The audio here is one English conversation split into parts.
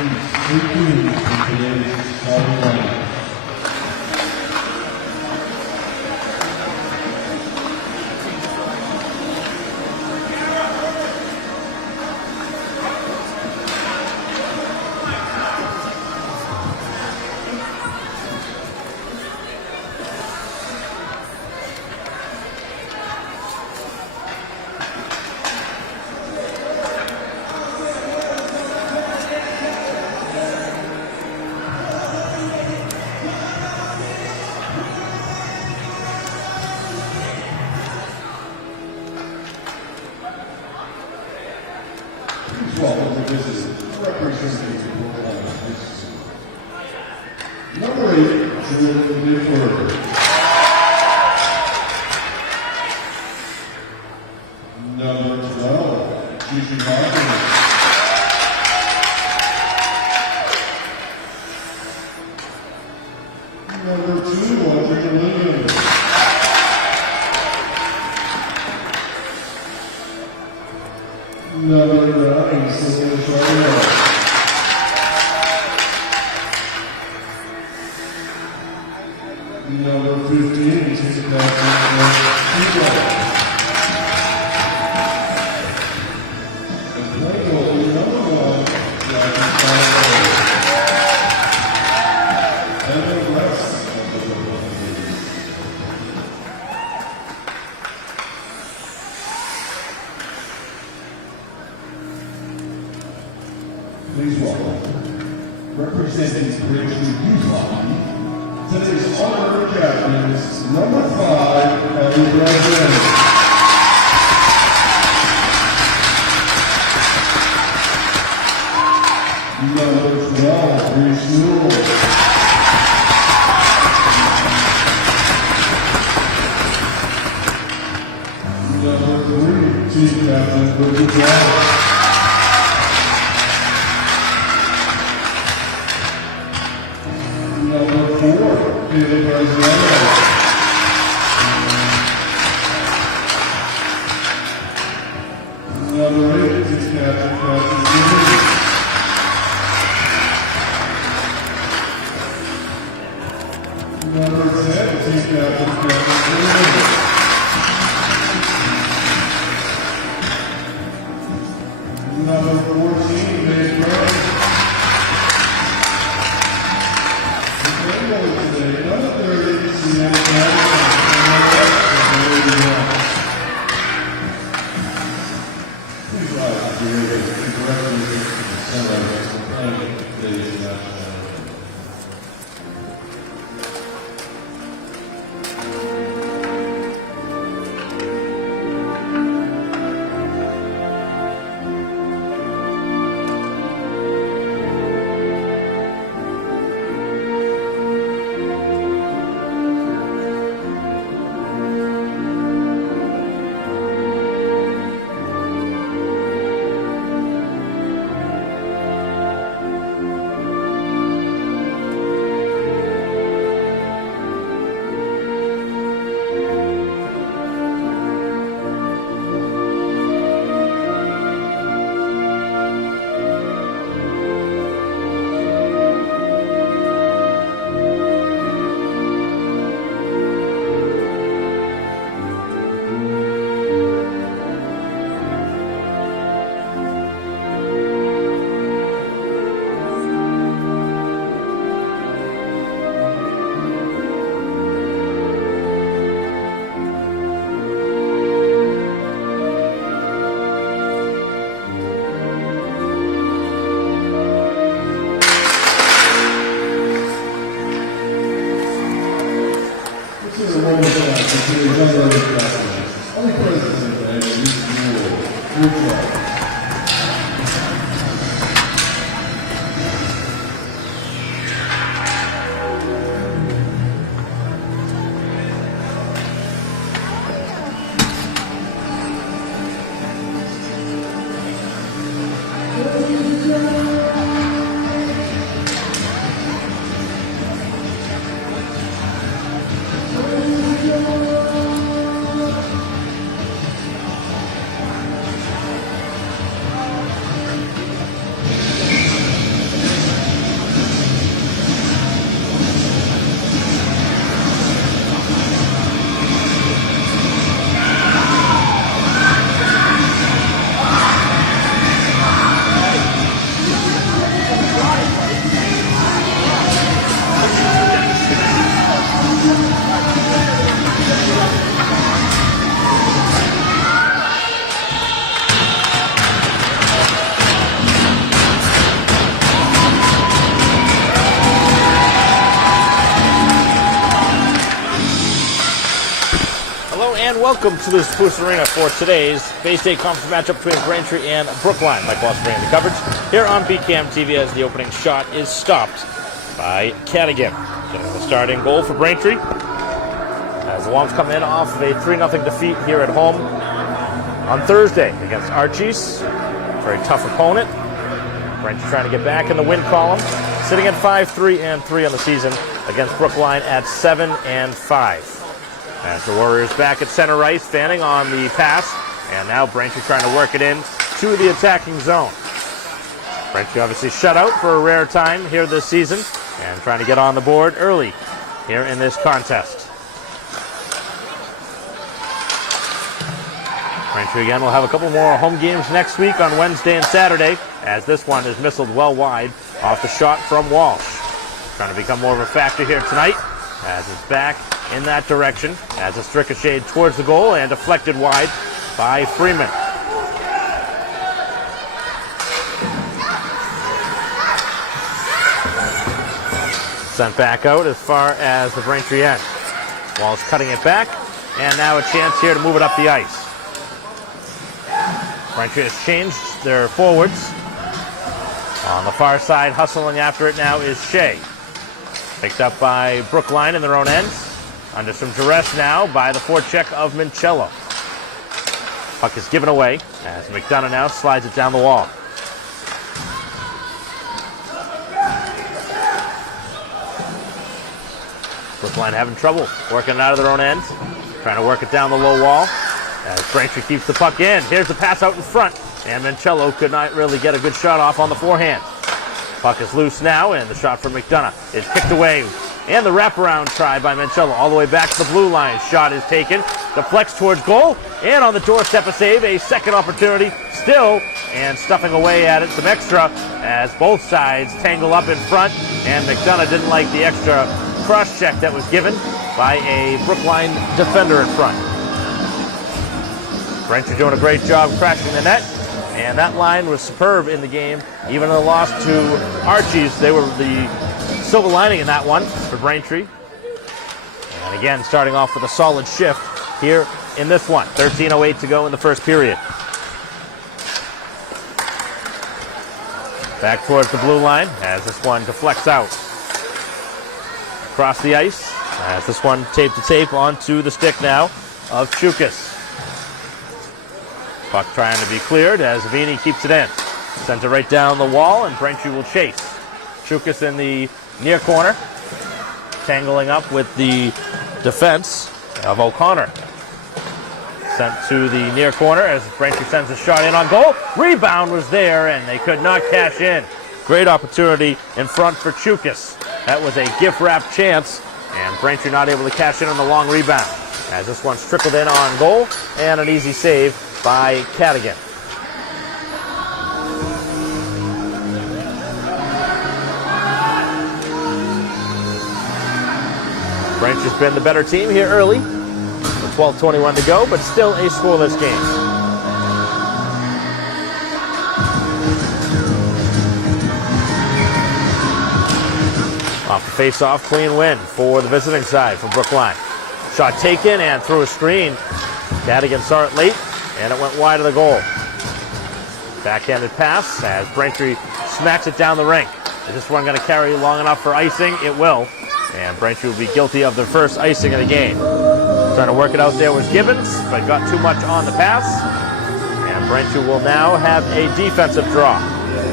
18 from today's starting lineup. Representing Brookline High School. Number 8, Jordan Gifford. Number 12, Gigi Hawkins. Number 2, Audrey Williams. Number 9, Sylvia Charlotte. Number 15, Team Captain, and playing goalie number 1, Jackie Fowler. And the rest of the Brookline ladies. Please welcome, representing Bridgeview Youth Hockey, today's honorary captains, number 5, Ellie Brazil. Number 12, Reese Newell. Number 3, Team Captain Bridget Brown. Number 4, Peter Brazil. Number 8 is Captain Jimmy. Number 10 is Captain Jimmy. Number 14, Dave Brown. Today, number 30, Sienna Madison, please rise to be congratulations to the Sunrise for playing today's national anthem. welcome to the Spruce Arena for today's Bay State Conference matchup between Braintree and Brookline. Mike Walsh bringing the coverage here on BCAM TV as the opening shot is stopped by Cadigan. Getting the starting goal for Braintree as the Woms come in off of a 3-0 defeat here at home on Thursday against Archies. Very tough opponent. Braintree trying to get back in the win column, sitting at 5-3-3 on the season against Brookline at 7-5. As the Warriors back at center ice, fanning on the pass, and now Braintree trying to work it in to the attacking zone. Braintree obviously shut out for a rare time here this season, and trying to get on the board early here in this contest. Braintree again will have a couple more home games next week on Wednesday and Saturday, as this one is missiled well wide off the shot from Walsh. Trying to become more of a factor here tonight, as it's back in that direction, as it's ricocheted towards the goal and deflected wide by Freeman. Sent back out as far as the Braintree end. Walsh cutting it back, and now a chance here to move it up the ice. Braintree has changed their forwards. On the far side, hustling after it now is Shea. Picked up by Brookline in their own end. Under some duress now by the forecheck of Mincello. Puck is given away as McDonough now slides it down the wall. Brookline having trouble working it out of their own end. Trying to work it down the low wall as Braintree keeps the puck in. Here's the pass out in front, and Mincello could not really get a good shot off on the forehand. Puck is loose now, and the shot from McDonough is kicked away. And the wraparound try by Mincello all the way back to the blue line. Shot is taken, deflects towards goal, and on the doorstep a save, a second opportunity still, and stuffing away at it some extra as both sides tangle up in front, and McDonough didn't like the extra cross-check that was given by a Brookline defender in front. Braintree doing a great job crashing the net, and that line was superb in the game. Even though they lost to Archies, they were the silver lining in that one for Braintree. And again, starting off with a solid shift here in this one. 13:08 to go in the first period. Back towards the blue line as this one deflects out. Across the ice as this one tape to tape onto the stick now of Chukas. Puck trying to be cleared as Vini keeps it in. Sent it right down the wall, and Braintree will chase. Chukas in the near corner, tangling up with the defense of O'Connor. Sent to the near corner as Braintree sends a shot in on goal. Rebound was there, and they could not cash in. Great opportunity in front for Chukas. That was a gift-wrap chance, and Braintree not able to cash in on the long rebound. As this one's trickled in on goal, and an easy save by Cadigan. Braintree's been the better team here early, with 12:21 to go, but still a scoreless game. Off the face-off, clean win for the visiting side from Brookline. Shot taken and through a screen. Cadigan saw it late, and it went wide of the goal. Backhanded pass as Braintree smacks it down the rink. Is this one going to carry long enough for icing? It will. And Braintree will be guilty of the first icing of the game. Trying to work it out there was Gibbons, but got too much on the pass. And Braintree will now have a defensive draw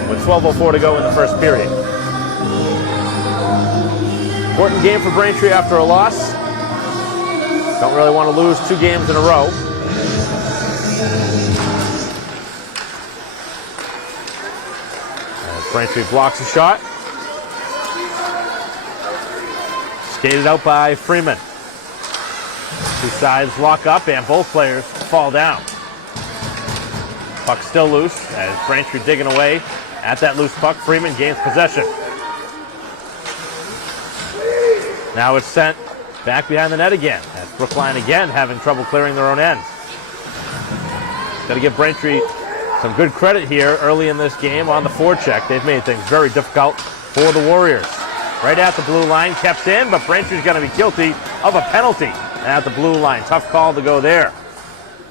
with 12:04 to go in the first period. Important game for Braintree after a loss. Don't really want to lose 2 games in a row. As Braintree blocks a shot. Skated out by Freeman. Two sides lock up and both players fall down. Puck still loose as Braintree digging away at that loose puck. Freeman gains possession. Now it's sent back behind the net again as Brookline again having trouble clearing their own ends. Got to give Braintree some good credit here early in this game on the forecheck. They've made things very difficult for the Warriors. Right at the blue line, kept in, but Braintree's going to be guilty of a penalty at the blue line. Tough call to go there.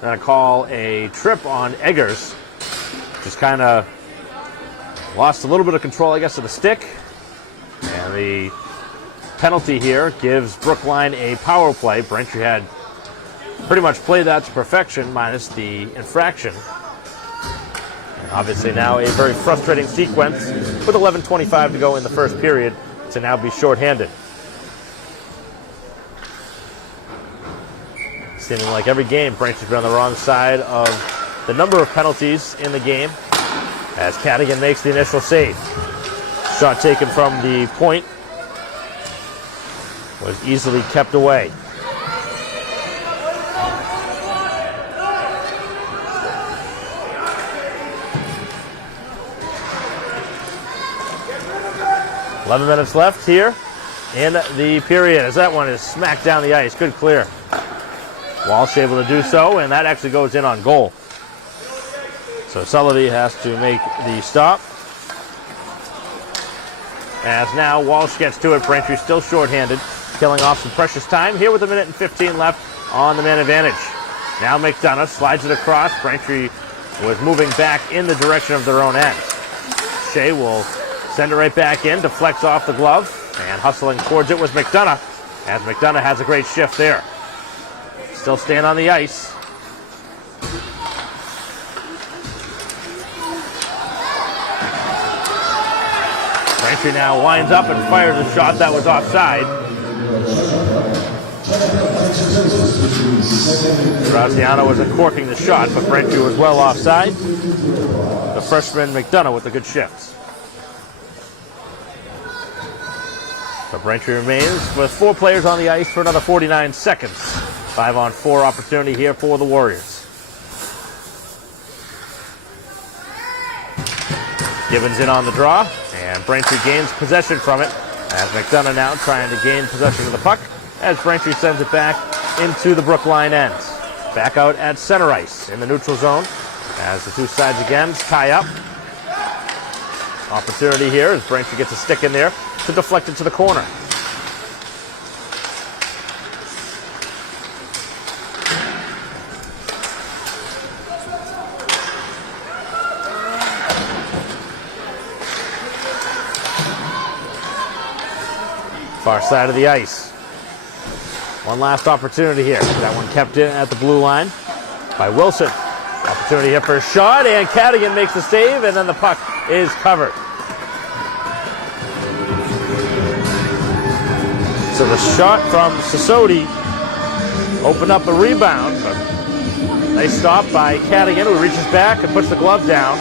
going to call a trip on Eggers. Just kind of lost a little bit of control, I guess, of the stick. And the penalty here gives Brookline a power play. Braintree had pretty much played that to perfection, minus the infraction. And obviously now a very frustrating sequence with 11:25 to go in the first period to now be shorthanded. Seeming like every game, Braintree's been on the wrong side of the number of penalties in the game as Cadigan makes the initial save. Shot taken from the point was easily kept away. "11 minutes left here in the period as that one is smacked down the ice. Good clear. Walsh able to do so, and that actually goes in on goal. So Sullivan has to make the stop. As now Walsh gets to it, Braintree still shorthanded, killing off some precious time here with 1:15 left on the man advantage. Now McDonough slides it across. Braintree was moving back in the direction of their own end. Shea will send it right back in, deflects off the glove, and hustling towards it was McDonough, as McDonough has a great shift there. Still staying on the ice. Braintree now winds up and fires a shot that was offside. Graziano was uncorking the shot, but Braintree was well offside. The freshman McDonough with a good shift. So Braintree remains with 4 players on the ice for another 49 seconds. 5-on-4 opportunity here for the Warriors. Gibbons in on the draw, and Braintree gains possession from it, as McDonough now trying to gain possession of the puck, as Braintree sends it back into the Brookline end. Back out at center ice in the neutral zone, as the two sides again tie up. Opportunity here as Braintree gets a stick in there to deflect it to the corner. Far side of the ice. One last opportunity here. That one kept in at the blue line by Wilson. Opportunity here for a shot, and Cadigan makes the save, and then the puck is covered. So the shot from Sasodi opened up a rebound, but nice stop by Cadigan, who reaches back and puts the glove down.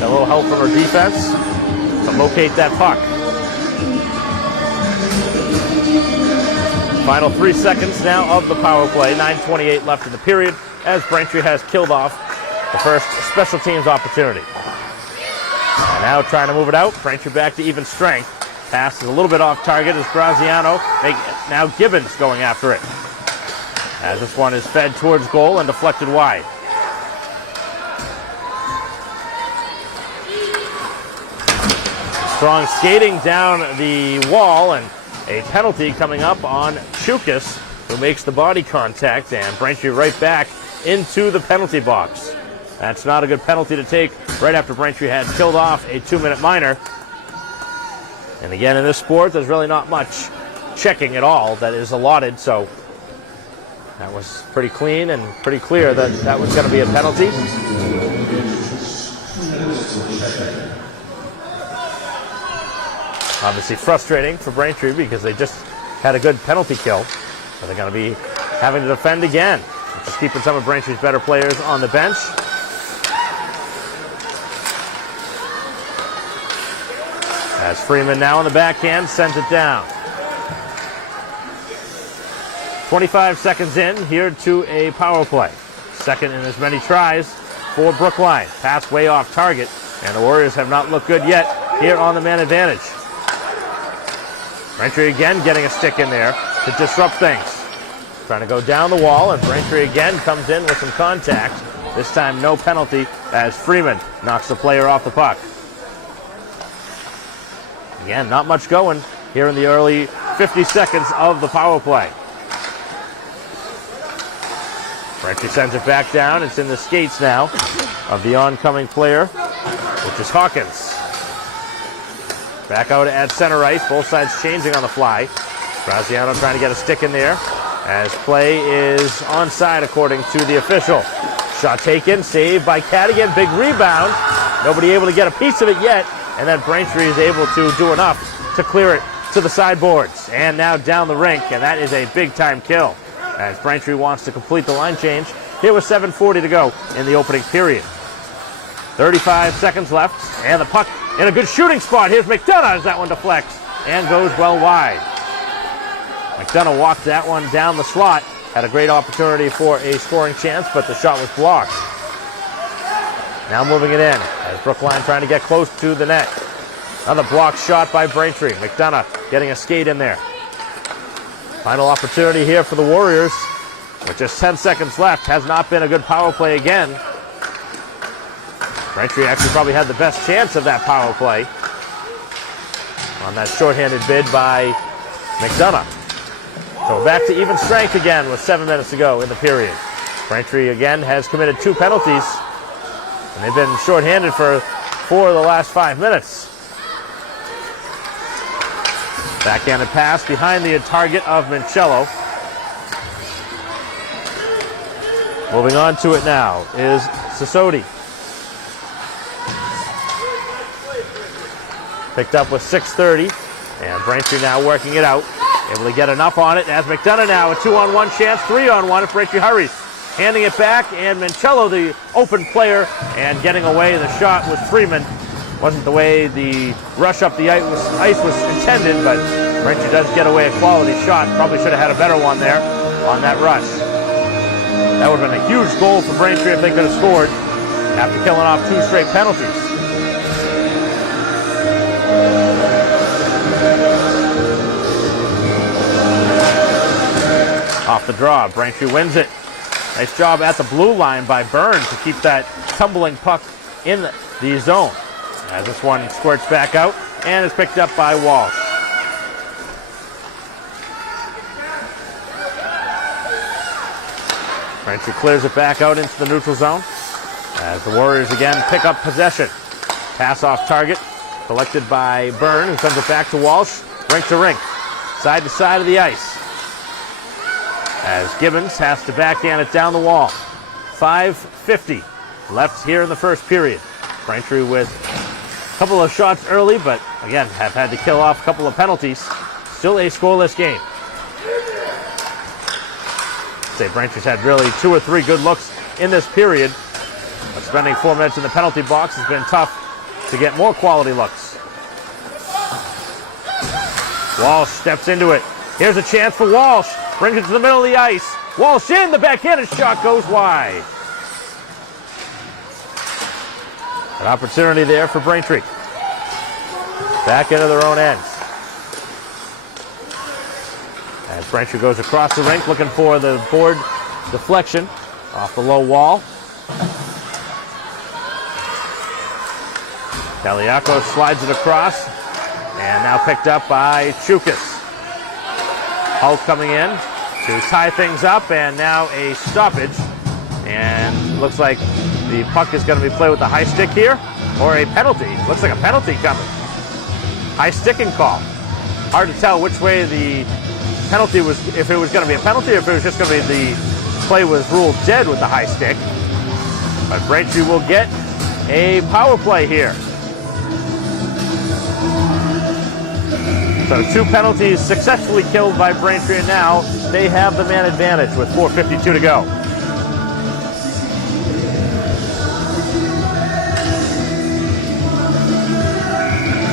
Got a little help from her defense to locate that puck. Final 3 seconds now of the power play. 9:28 left in the period as Braintree has killed off the first special teams opportunity. And now trying to move it out. Braintree back to even strength. Pass is a little bit off target as Graziano. Now Gibbons going after it. As this one is fed towards goal and deflected wide. Strong skating down the wall, and a penalty coming up on Chukas, who makes the body contact, and Braintree right back into the penalty box. That's not a good penalty to take right after Braintree had killed off a 2-minute minor. And again, in this sport, there's really not much checking at all that is allotted, so that was pretty clean and pretty clear that that was going to be a penalty. Obviously frustrating for Braintree because they just had a good penalty kill. So they're going to be having to defend again. Just keeping some of Braintree's better players on the bench. As Freeman now on the backhand sends it down. 25 seconds in here to a power play. Second in as many tries for Brookline. Pass way off target, and the Warriors have not looked good yet here on the man advantage. Braintree again getting a stick in there to disrupt things. Trying to go down the wall, and Braintree again comes in with some contact. This time no penalty as Freeman knocks the player off the puck. Again, not much going here in the early 50 seconds of the power play. Braintree sends it back down. It's in the skates now of the oncoming player, which is Hawkins. Back out at center ice. Both sides changing on the fly. Graziano trying to get a stick in there as play is onside according to the official. Shot taken, saved by Cadigan. Big rebound. Nobody able to get a piece of it yet. And then Braintree is able to do enough to clear it to the sideboards. And now down the rink, and that is a big-time kill as Braintree wants to complete the line change. Here with 7:40 to go in the opening period. 35 seconds left, and the puck in a good shooting spot. Here's McDonough as that one deflects and goes well wide. McDonough walked that one down the slot. Had a great opportunity for a scoring chance, but the shot was blocked. Now moving it in as Brookline trying to get close to the net. Another blocked shot by Braintree. McDonough getting a skate in there. Final opportunity here for the Warriors. With just 10 seconds left, has not been a good power play again. Braintree actually probably had the best chance of that power play on that shorthanded bid by McDonough. So back to even strength again with 7 minutes to go in the period. Braintree again has committed 2 penalties, and they've been shorthanded for 4 of the last 5 minutes. Backhanded pass behind the target of Mincello. Moving on to it now is Sisodi. Picked up with 6:30, and Braintree now working it out. Able to get enough on it as McDonough now a 2-on-1 chance, 3-on-1 if Braintree hurries. Handing it back, and Mincello, the open player, and getting away. The shot was Freeman. Wasn't the way the rush up the ice was intended, but Braintree does get away a quality shot. Probably should have had a better one there on that rush. That would have been a huge goal for Braintree if they could have scored after killing off 2 straight penalties. Off the draw, Braintree wins it. Nice job at the blue line by Byrne to keep that tumbling puck in the zone. As this one squirts back out and is picked up by Walsh. Braintree clears it back out into the neutral zone as the Warriors again pick up possession. Pass off target, collected by Byrne, who sends it back to Walsh, rink to rink, side to side of the ice. As Gibbons has to backhand it down the wall. 5:50 left here in the first period. Braintree with a couple of shots early, but again have had to kill off a couple of penalties. Still a scoreless game. I'd say Braintree's had really 2 or 3 good looks in this period, but spending 4 minutes in the penalty box has been tough to get more quality looks. Walsh steps into it. Here's a chance for Walsh. Brings it to the middle of the ice. Walsh in, the backhanded shot goes wide. An opportunity there for Braintree. Back into their own end. As Braintree goes across the rink looking for the board deflection off the low wall. Kaliakos slides it across, and now picked up by Chukas. Hull coming in to tie things up, and now a stoppage. And looks like the puck is going to be played with the high stick here, or a penalty. Looks like a penalty coming. High sticking call. Hard to tell which way the penalty was, if it was going to be a penalty or if it was just going to be the play was ruled dead with the high stick. But Braintree will get a power play here. So 2 penalties successfully killed by Braintree, and now they have the man advantage with 4:52 to go.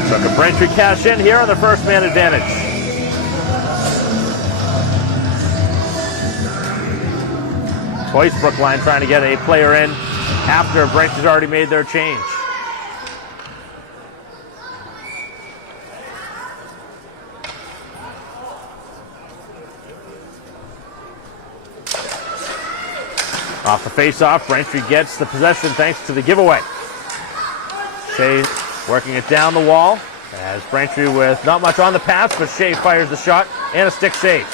So can Braintree cash in here on the first man advantage? Twice Brookline trying to get a player in after Braintree's already made their change. Off the face-off, Braintree gets the possession thanks to the giveaway. Shea working it down the wall as Braintree with not much on the pass, but Shea fires the shot and a stick save.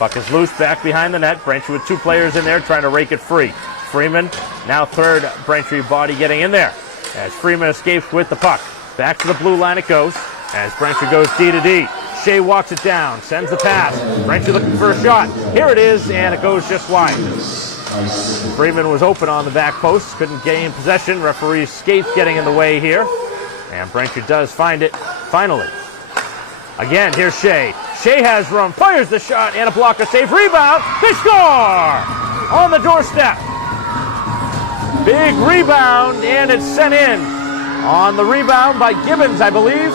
Puck is loose back behind the net. Braintree with 2 players in there trying to rake it free. Freeman, now third Braintree body getting in there as Freeman escapes with the puck. Back to the blue line it goes as Braintree goes D to D. Shea walks it down, sends the pass. Braintree looking for a shot. Here it is, and it goes just wide. Freeman was open on the back post, couldn't gain possession. Referee skates getting in the way here. And Braintree does find it, finally. Again, here's Shea. Shea has room, fires the shot, and a blocker save. Rebound, they score! On the doorstep. Big rebound, and it's sent in. On the rebound by Gibbons, I believe,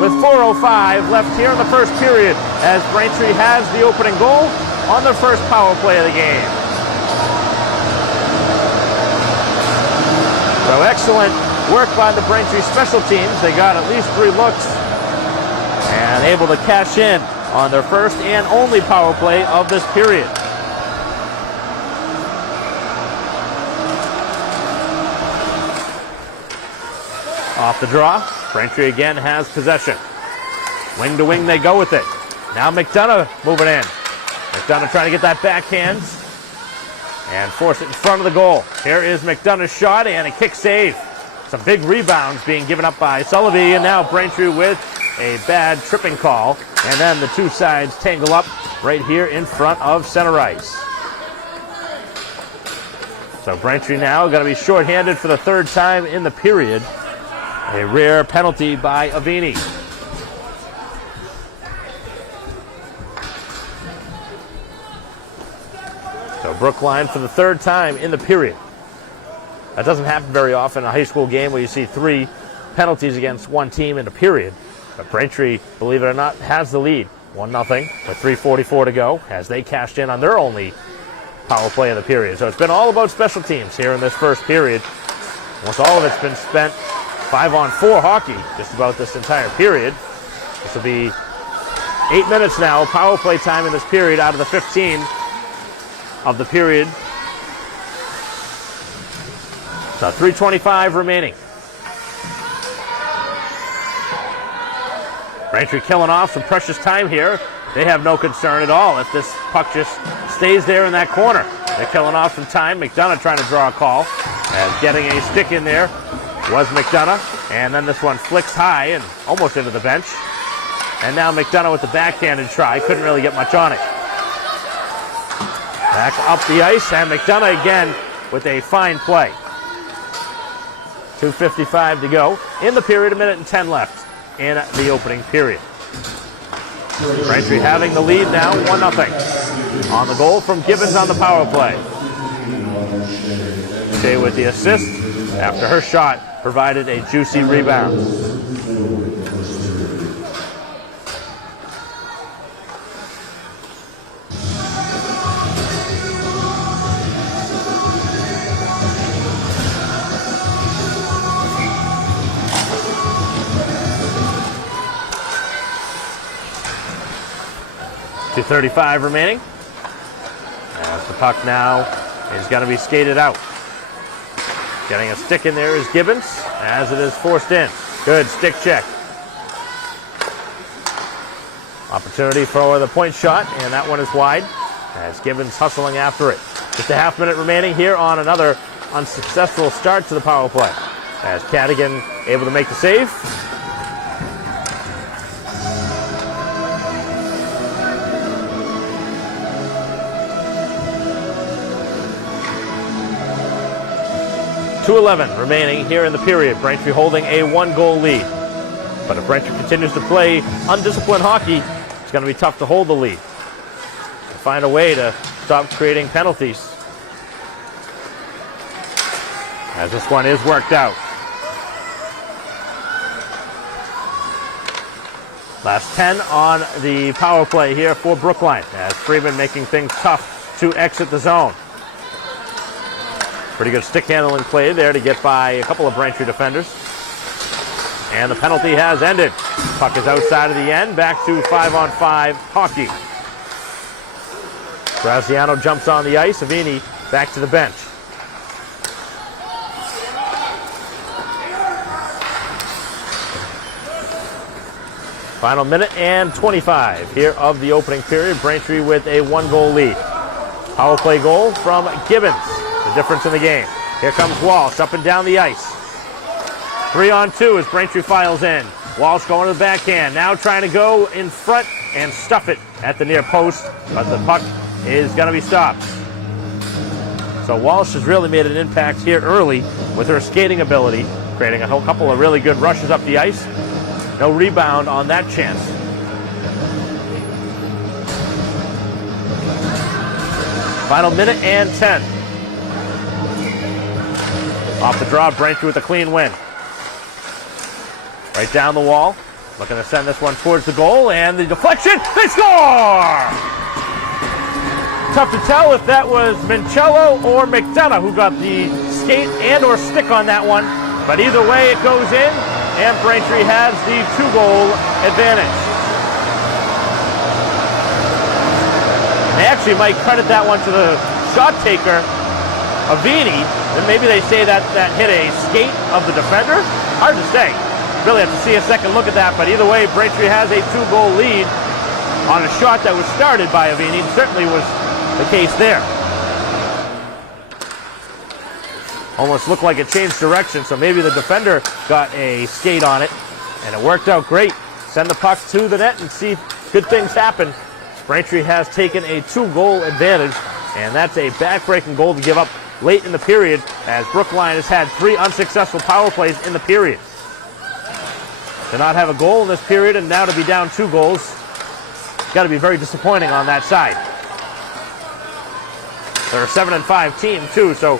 with 4:05 left here in the first period, as Braintree has the opening goal on their first power play of the game. So excellent work by the Braintree special teams. They got at least 3 looks and able to cash in on their first and only power play of this period. Off the draw, Braintree again has possession. Wing to wing they go with it. Now McDonough moving in. McDonough trying to get that backhand and force it in front of the goal. Here is McDonough's shot and a kick save. Some big rebounds being given up by Sullivan, and now Braintree with a bad tripping call. And then the 2 sides tangle up right here in front of center ice. So Braintree now going to be shorthanded for the 3rd time in the period. A rare penalty by Avini. So Brookline for the 3rd time in the period. That doesn't happen very often in a high school game where you see 3 penalties against one team in a period. But Braintree, believe it or not, has the lead. 1-0 with 3:44 to go as they cashed in on their only power play of the period. So it's been all about special teams here in this first period. Almost all of it's been spent 5-on-4 hockey just about this entire period. This will be 8 minutes now, power play time in this period out of the 15 of the period. So 3:25 remaining. Braintree killing off some precious time here. They have no concern at all if this puck just stays there in that corner. They're killing off some time. McDonough trying to draw a call as getting a stick in there was McDonough, and then this one flicks high and almost into the bench. And now McDonough with the backhanded try, couldn't really get much on it. Back up the ice, and McDonough again with a fine play. 2:55 to go in the period, 1:10 left in the opening period. Braintree having the lead now, 1-0. On the goal from Gibbons on the power play. Shea with the assist after her shot provided a juicy rebound. .35 remaining. As the puck now is going to be skated out. Getting a stick in there is Gibbons as it is forced in. Good stick check. Opportunity for the point shot, and that one is wide as Gibbons hustling after it. Just a half minute remaining here on another unsuccessful start to the power play. As Cadigan able to make the save. .211 remaining here in the period. Braintree holding a 1-goal lead. But if Braintree continues to play undisciplined hockey, it's going to be tough to hold the lead. Find a way to stop creating penalties. As this one is worked out. Last 10 on the power play here for Brookline. As Freeman making things tough to exit the zone. Pretty good stick handling play there to get by a couple of Braintree defenders. And the penalty has ended. Puck is outside of the end. Back to 5-on-5 hockey. Graziano jumps on the ice. Avini back to the bench. Final minute and 25 here of the opening period. Braintree with a 1-goal lead. Power play goal from Gibbons. The difference in the game. Here comes Walsh up and down the ice. 3-on-2 as Braintree files in. Walsh going to the backhand. Now trying to go in front and stuff it at the near post. But the puck is going to be stopped. So Walsh has really made an impact here early with her skating ability, creating a couple of really good rushes up the ice. No rebound on that chance. Final minute and 10. Off the draw, Braintree with a clean win. Right down the wall. Looking to send this one towards the goal, and the deflection, they score! Tough to tell if that was Mincello or McDonough who got the skate and or stick on that one. But either way, it goes in, and Braintree has the 2-goal advantage. They actually might credit that one to the shot taker, Avini. Then maybe they say that hit a skate of the defender. Hard to say. Really have to see a second look at that, but either way, Braintree has a 2-goal lead on a shot that was started by Avini. Certainly was the case there. Almost looked like it changed direction, so maybe the defender got a skate on it, and it worked out great. Send the puck to the net and see good things happen. Braintree has taken a 2-goal advantage, and that's a back-breaking goal to give up late in the period, as Brookline has had 3 unsuccessful power plays in the period. To not have a goal in this period and now to be down 2 goals, it's got to be very disappointing on that side. They're a 7-5 team too, so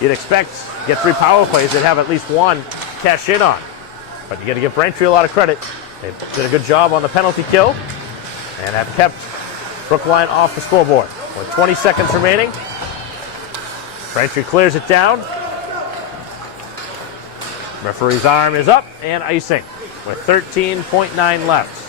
you'd expect get 3 power plays, they'd have at least 1 cash in on. But you got to give Braintree a lot of credit. They did a good job on the penalty kill and have kept Brookline off the scoreboard. With 20 seconds remaining, Braintree clears it down. Referee's arm is up and icing with 13.9 left.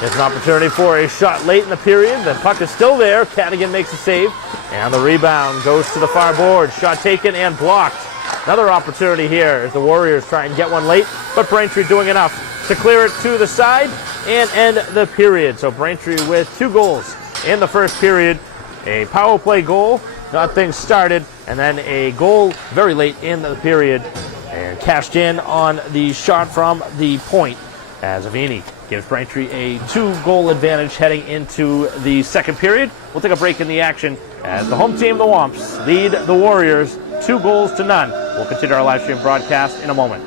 There's an opportunity for a shot late in the period. The puck is still there. Cadigan makes a save. And the rebound goes to the far board. Shot taken and blocked. Another opportunity here as the Warriors try and get one late. But Braintree doing enough to clear it to the side and end the period. So Braintree with 2 goals in the first period. A power play goal, got things started. And then a goal very late in the period. And cashed in on the shot from the point as Avini gives Braintree a 2-goal advantage heading into the second period. We'll take a break in the action as the home team, the Womps, lead the Warriors 2-0. We'll continue our live stream broadcast in a moment.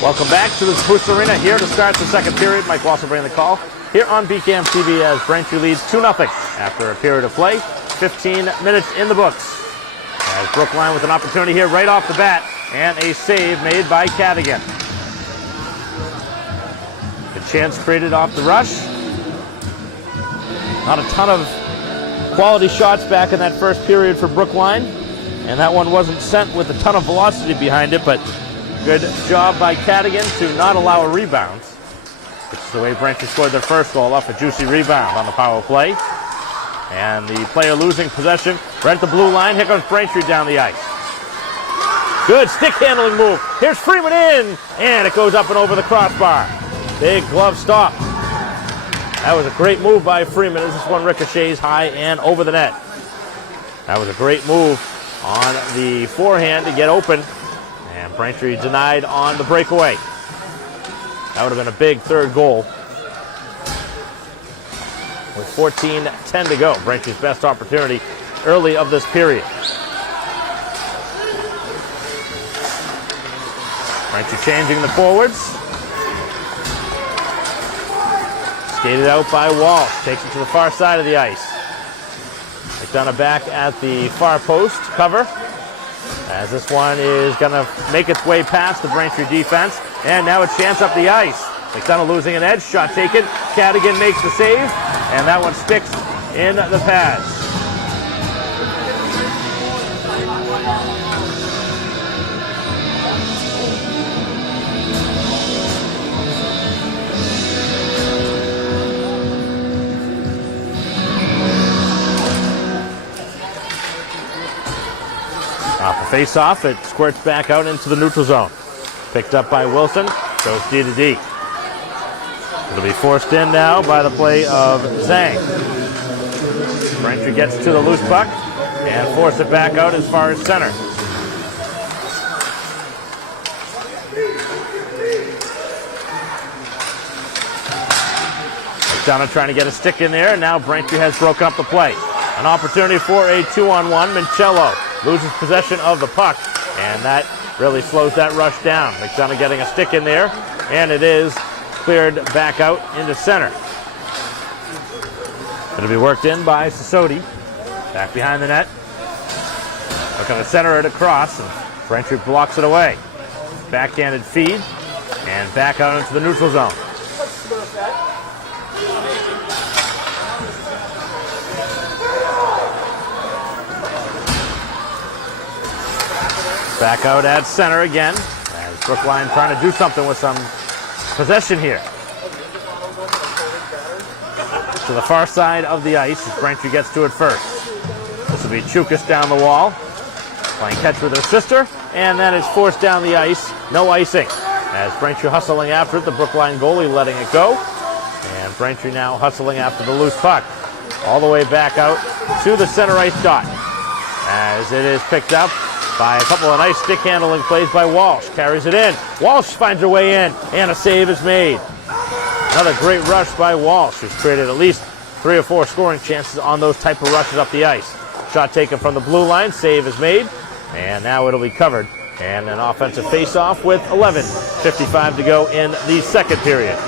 Welcome back to the Boost Arena here to start the second period. Mike Walser bringing the call here on BCAM TV as Braintree leads 2-0 after a period of play. 15 minutes in the books. As Brookline with an opportunity here right off the bat and a save made by Cadigan. The chance created off the rush. Not a ton of quality shots back in that first period for Brookline, and that one wasn't sent with a ton of velocity behind it, but good job by Cadigan to not allow a rebound, which is the way Braintree scored their first goal off a juicy rebound on the power play. And the player losing possession right at the blue line. Here comes Braintree down the ice. Good stick handling move. Here's Freeman in, and it goes up and over the crossbar. Big glove stop. That was a great move by Freeman as this one ricochets high and over the net. That was a great move on the forehand to get open, and Braintree denied on the breakaway. That would have been a big third goal. With 14:10 to go, Braintree's best opportunity early of this period. Braintree changing the forwards. Skated out by Walsh, takes it to the far side of the ice. McDonough back at the far post cover, as this one is going to make its way past the Braintree defense, and now a chance up the ice. McDonough losing an edge, shot taken. Cadigan makes the save, and that one sticks in the pads. Off the face-off, it squirts back out into the neutral zone. Picked up by Wilson, goes D to D. It'll be forced in now by the play of Zhang. Braintree gets to the loose puck and force it back out as far as center. McDonough trying to get a stick in there, and now Braintree has broken up the play. An opportunity for a 2-on-1. Mincello loses possession of the puck, and that really slows that rush down. McDonough getting a stick in there, and it is cleared back out into center. It'll be worked in by Sasodi. Back behind the net. Looking to center it across, and Braintree blocks it away. Backhanded feed, and back out into the neutral zone. Back out at center again, as Brookline trying to do something with some possession here. To the far side of the ice as Braintree gets to it first. This will be Chukas down the wall, playing catch with her sister, and then it's forced down the ice, no icing. As Braintree hustling after it, the Brookline goalie letting it go, and Braintree now hustling after the loose puck. All the way back out to the center ice dot, as it is picked up by a couple of nice stick handling plays by Walsh. Carries it in. Walsh finds her way in, and a save is made. Another great rush by Walsh, who's created at least 3 or 4 scoring chances on those type of rushes up the ice. Shot taken from the blue line, save is made, and now it'll be covered. And an offensive face-off with 11:55 to go in the second period.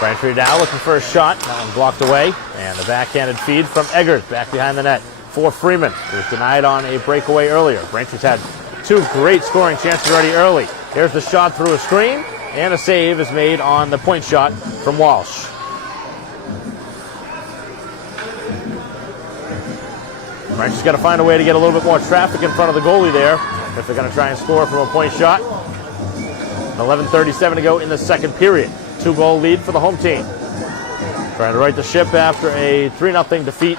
Braintree now looking for a shot. That one blocked away. And the backhanded feed from Eggers back behind the net for Freeman, who was denied on a breakaway earlier. Braintree's had 2 great scoring chances already early. Here's the shot through a screen, and a save is made on the point shot from Walsh. Braintree's got to find a way to get a little bit more traffic in front of the goalie there if they're going to try and score from a point shot. 11:37 to go in the second period. 2-goal lead for the home team. Trying to right the ship after a 3-0 defeat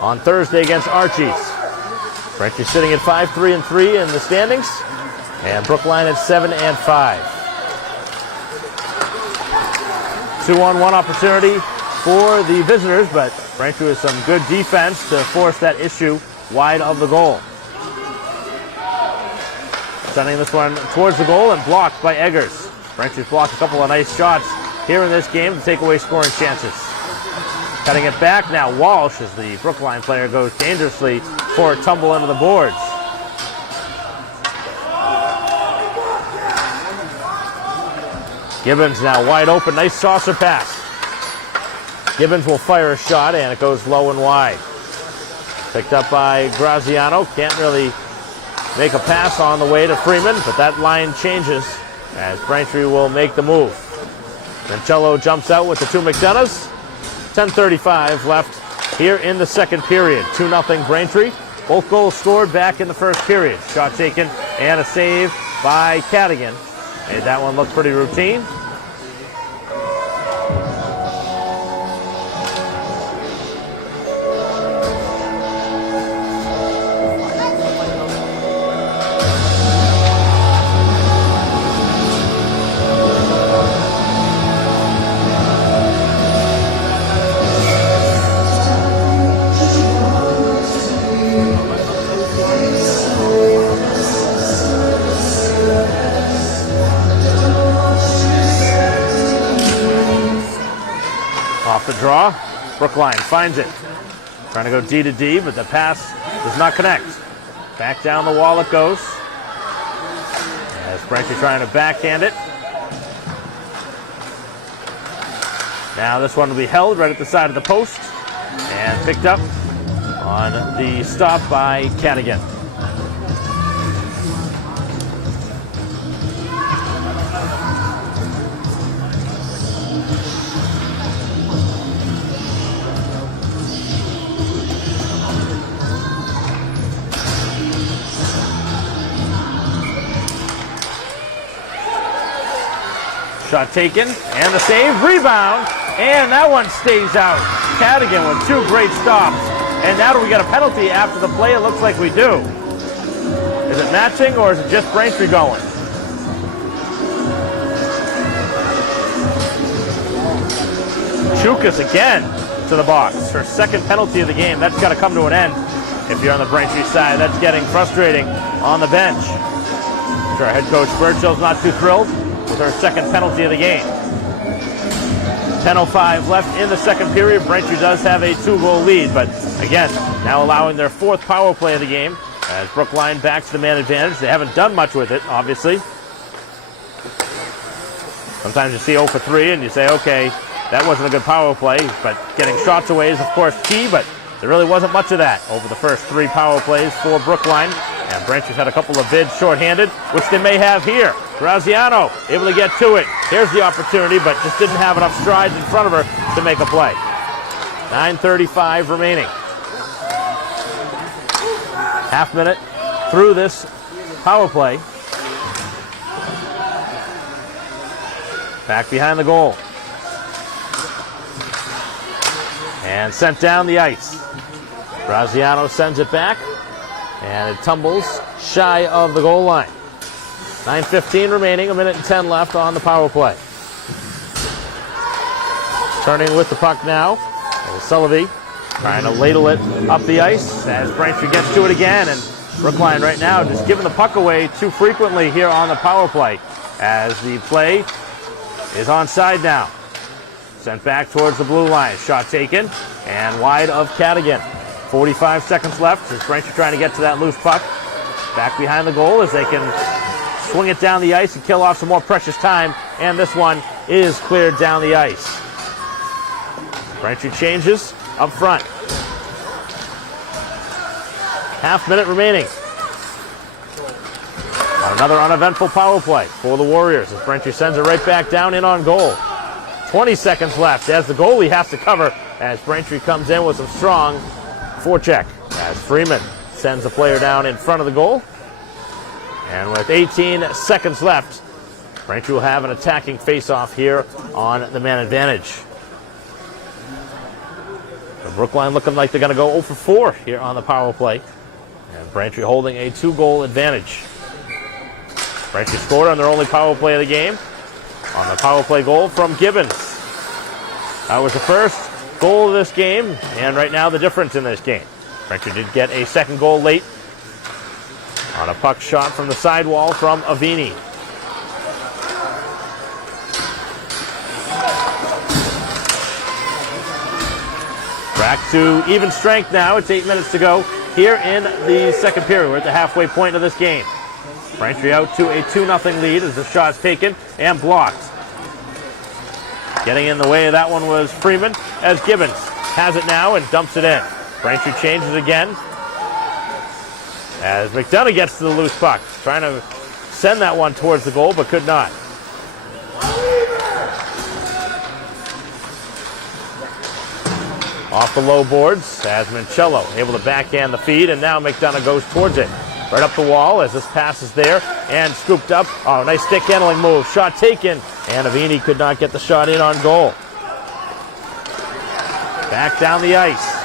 on Thursday against Archies. Braintree sitting at 5-3-3 in the standings, and Brookline at 7-5. 2-on-1 opportunity for the visitors, but Braintree with some good defense to force that issue wide of the goal. Sending this one towards the goal and blocked by Eggers. Braintree's blocked a couple of nice shots here in this game to take away scoring chances. Cutting it back now, Walsh, as the Brookline player goes dangerously for a tumble into the boards. Gibbons now wide open, nice saucer pass. Gibbons will fire a shot and it goes low and wide. Picked up by Graziano, can't really make a pass on the way to Freeman, but that line changes as Braintree will make the move. Mancello jumps out with the two McDonoughs. 10:35 left here in the second period. 2-0 Braintree. Both goals scored back in the first period. Shot taken and a save by Cadigan. Made that one look pretty routine. Off the draw, Brookline finds it. Trying to go D to D, but the pass does not connect. Back down the wall it goes. As Braintree trying to backhand it. Now this one will be held right at the side of the post and picked up on the stop by Cadigan. Shot taken, and the save, rebound, and that one stays out. Cadigan with two great stops. And now do we get a penalty after the play? It looks like we do. Is it matching, or is it just Braintree going? Chukas again to the box. Her second penalty of the game. That's got to come to an end if you're on the Braintree side. That's getting frustrating on the bench. I'm sure our head coach Birchall's not too thrilled with her second penalty of the game. 10:05 left in the second period. Braintree does have a 2-goal lead, but again, now allowing their fourth power play of the game as Brookline backs the man advantage. They haven't done much with it, obviously. Sometimes you see 0 for 3 and you say, okay, that wasn't a good power play, but getting shots away is, of course, key, but there really wasn't much of that over the first 3 power plays for Brookline. And Braintree's had a couple of bids shorthanded, which they may have here. Graziano able to get to it. Here's the opportunity, but just didn't have enough strides in front of her to make a play. 9:35 remaining. Half minute through this power play. Back behind the goal. And sent down the ice. Graziano sends it back. And it tumbles shy of the goal line. 9:15 remaining, 1:10 left on the power play. Turning with the puck now. Sullivan trying to ladle it up the ice as Braintree gets to it again. And Brookline right now just giving the puck away too frequently here on the power play as the play is onside now. Sent back towards the blue line. Shot taken and wide of Cadigan. 45 seconds left as Braintree trying to get to that loose puck. Back behind the goal as they can swing it down the ice and kill off some more precious time. And this one is cleared down the ice. Braintree changes up front. Half minute remaining. Another uneventful power play for the Warriors as Braintree sends it right back down in on goal. 20 seconds left as the goalie has to cover as Braintree comes in with some strong forecheck as Freeman sends the player down in front of the goal. And with 18 seconds left, Braintree will have an attacking face-off here on the man advantage. So Brookline looking like they're going to go 0 for 4 here on the power play. And Braintree holding a 2-goal advantage. Braintree scored on their only power play of the game on the power play goal from Gibbons. That was the first. goal of this game, and right now the difference in this game. Braintree did get a second goal late on a puck shot from the sidewall from Avini. Back to even strength now. It's 8 minutes to go here in the second period. We're at the halfway point of this game. Braintree out to a 2-0 lead as the shot's taken and blocked. Getting in the way of that one was Freeman as Gibbons has it now and dumps it in. Braintree changes again as McDonough gets to the loose puck. Trying to send that one towards the goal but could not. Off the low boards as Mancello able to backhand the feed, and now McDonough goes towards it. Right up the wall as this pass is there and scooped up. Oh, nice stick handling move. Shot taken, and Avini could not get the shot in on goal. Back down the ice.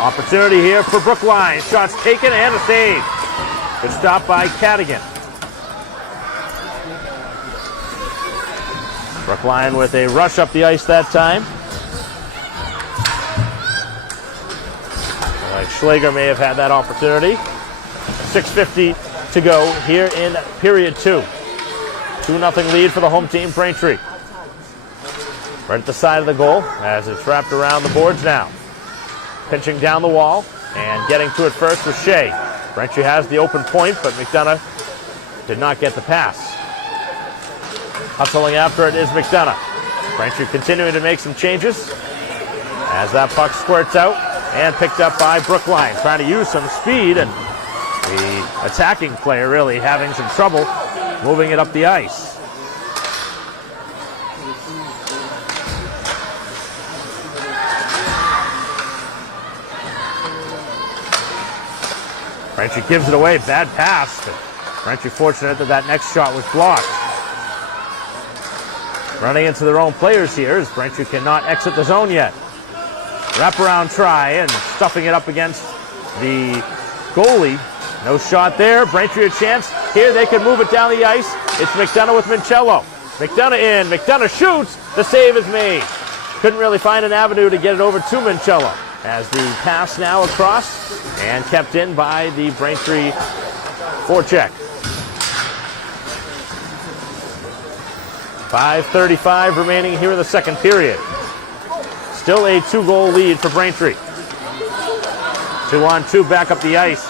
Opportunity here for Brookline. Shots taken and a save. Good stop by Cadigan. Brookline with a rush up the ice that time. Schlager may have had that opportunity. 6:50 to go here in period 2. 2-0 lead for the home team, Braintree. Right at the side of the goal as it's wrapped around the boards now. Pinching down the wall and getting to it first was Shea. Braintree has the open point, but McDonough did not get the pass. Hustling after it is McDonough. Braintree continuing to make some changes as that puck squirts out. And picked up by Brookline, trying to use some speed, and the attacking player really having some trouble moving it up the ice. Braintree gives it away, bad pass. Braintree fortunate that that next shot was blocked. Running into their own players here as Braintree cannot exit the zone yet. Wraparound try and stuffing it up against the goalie. No shot there. Braintree a chance. Here they can move it down the ice. It's McDonough with Mancello. McDonough in. McDonough shoots. The save is made. Couldn't really find an avenue to get it over to Mancello. As the pass now across and kept in by the Braintree forecheck. 5:35 remaining here in the second period. Still a 2-goal lead for Braintree. 2-on-2 back up the ice.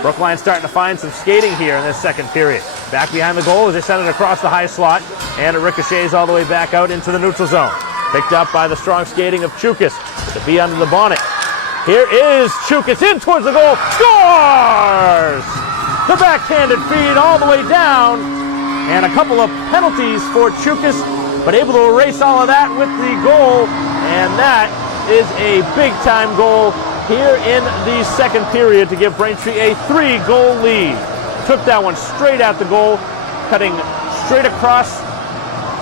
Brookline starting to find some skating here in this second period. Back behind the goal as they send it across the high slot, and it ricochets all the way back out into the neutral zone. Picked up by the strong skating of Chukas to be under the bonnet. Here is Chukas in towards the goal. Scores! The backhanded feed all the way down, and a couple of penalties for Chukas, but able to erase all of that with the goal. And that is a big-time goal here in the second period to give Braintree a 3-goal lead. Took that one straight at the goal, cutting straight across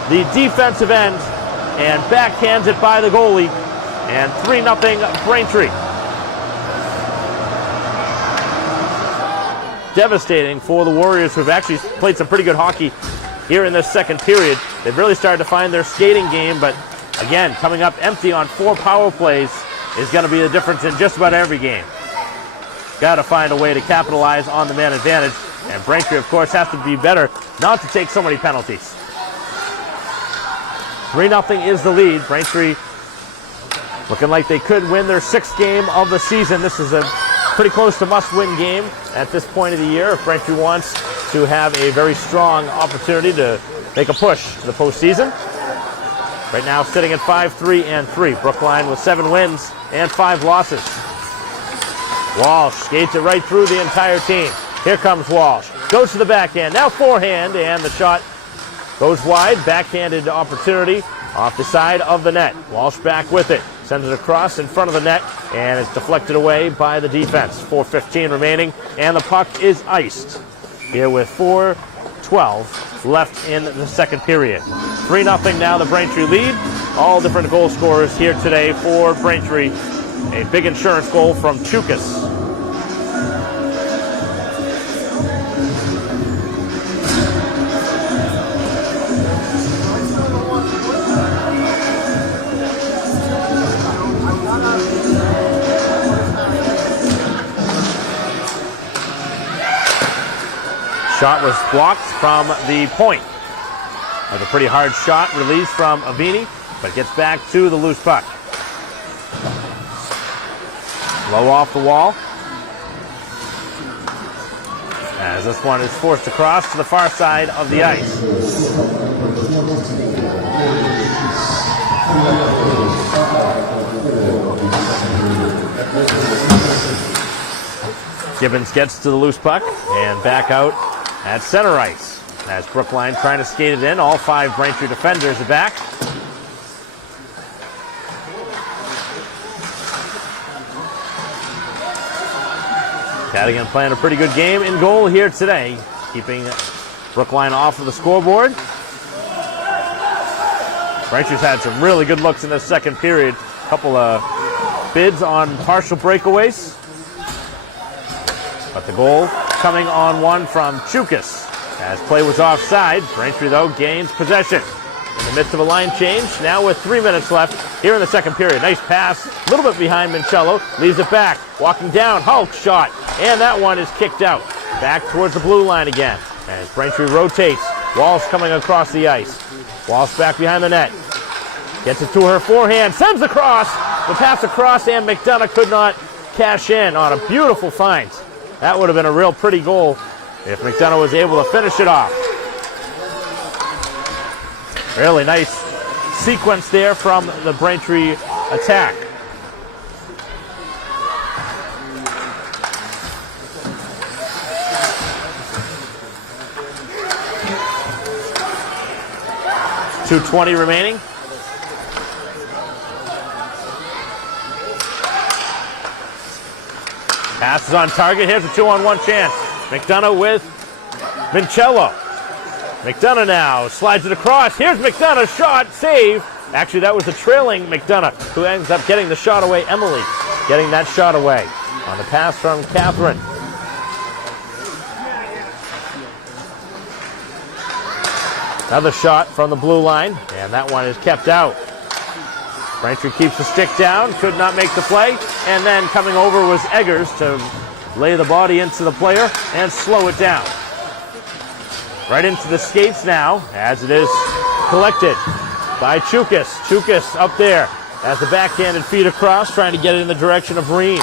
the defensive end and backhands it by the goalie. And 3-0 Braintree. Devastating for the Warriors, who have actually played some pretty good hockey here in this second period. They've really started to find their skating game, but again, coming up empty on 4 power plays is going to be the difference in just about every game. Got to find a way to capitalize on the man advantage, and Braintree, of course, has to be better not to take so many penalties. 3-0 is the lead. Braintree looking like they could win their 6th game of the season. This is a pretty close to must-win game at this point of the year if Braintree wants to have a very strong opportunity to make a push to the postseason. Right now sitting at 5-3-3. Brookline with 7 wins and 5 losses. Walsh skates it right through the entire team. Here comes Walsh. Goes to the backhand. Now forehand, and the shot goes wide. Backhanded opportunity off the side of the net. Walsh back with it. Sends it across in front of the net, and it's deflected away by the defense. 4:15 remaining, and the puck is iced. Here with 4:12 left in the second period. 3-0 now, the Braintree lead. All different goal scorers here today for Braintree. A big insurance goal from Chukas. Shot was blocked from the point. Like a pretty hard shot released from Avini, but gets back to the loose puck. Low off the wall. As this one is forced across to the far side of the ice. Gibbons gets to the loose puck and back out at center ice. As Brookline trying to skate it in, all 5 Braintree defenders are back. Cadigan playing a pretty good game in goal here today, keeping Brookline off of the scoreboard. Braintree's had some really good looks in the second period. A couple of bids on partial breakaways. But the goal coming on one from Chukas. As play was offside, Braintree, though, gains possession. In the midst of a line change, now with 3 minutes left here in the second period. Nice pass, a little bit behind Mincello, leaves it back. Walking down, Hulk shot, and that one is kicked out. Back towards the blue line again. As Braintree rotates, Walsh coming across the ice. Walsh back behind the net. Gets it to her forehand, sends the cross. The pass across, and McDonough could not cash in on a beautiful find. That would have been a real pretty goal if McDonough was able to finish it off. Really nice sequence there from the Braintree attack. .220 remaining. Pass is on target. Here's a 2-on-1 chance. McDonough with Mincello. McDonough now slides it across. Here's McDonough, shot, save. Actually, that was the trailing McDonough who ends up getting the shot away. Emily getting that shot away on the pass from Catherine. Another shot from the blue line, and that one is kept out. Braintree keeps the stick down, could not make the play, and then coming over was Eggers to lay the body into the player and slow it down. Right into the skates now, as it is collected by Chukas. Chukas up there as the backhanded feed across, trying to get it in the direction of Reen.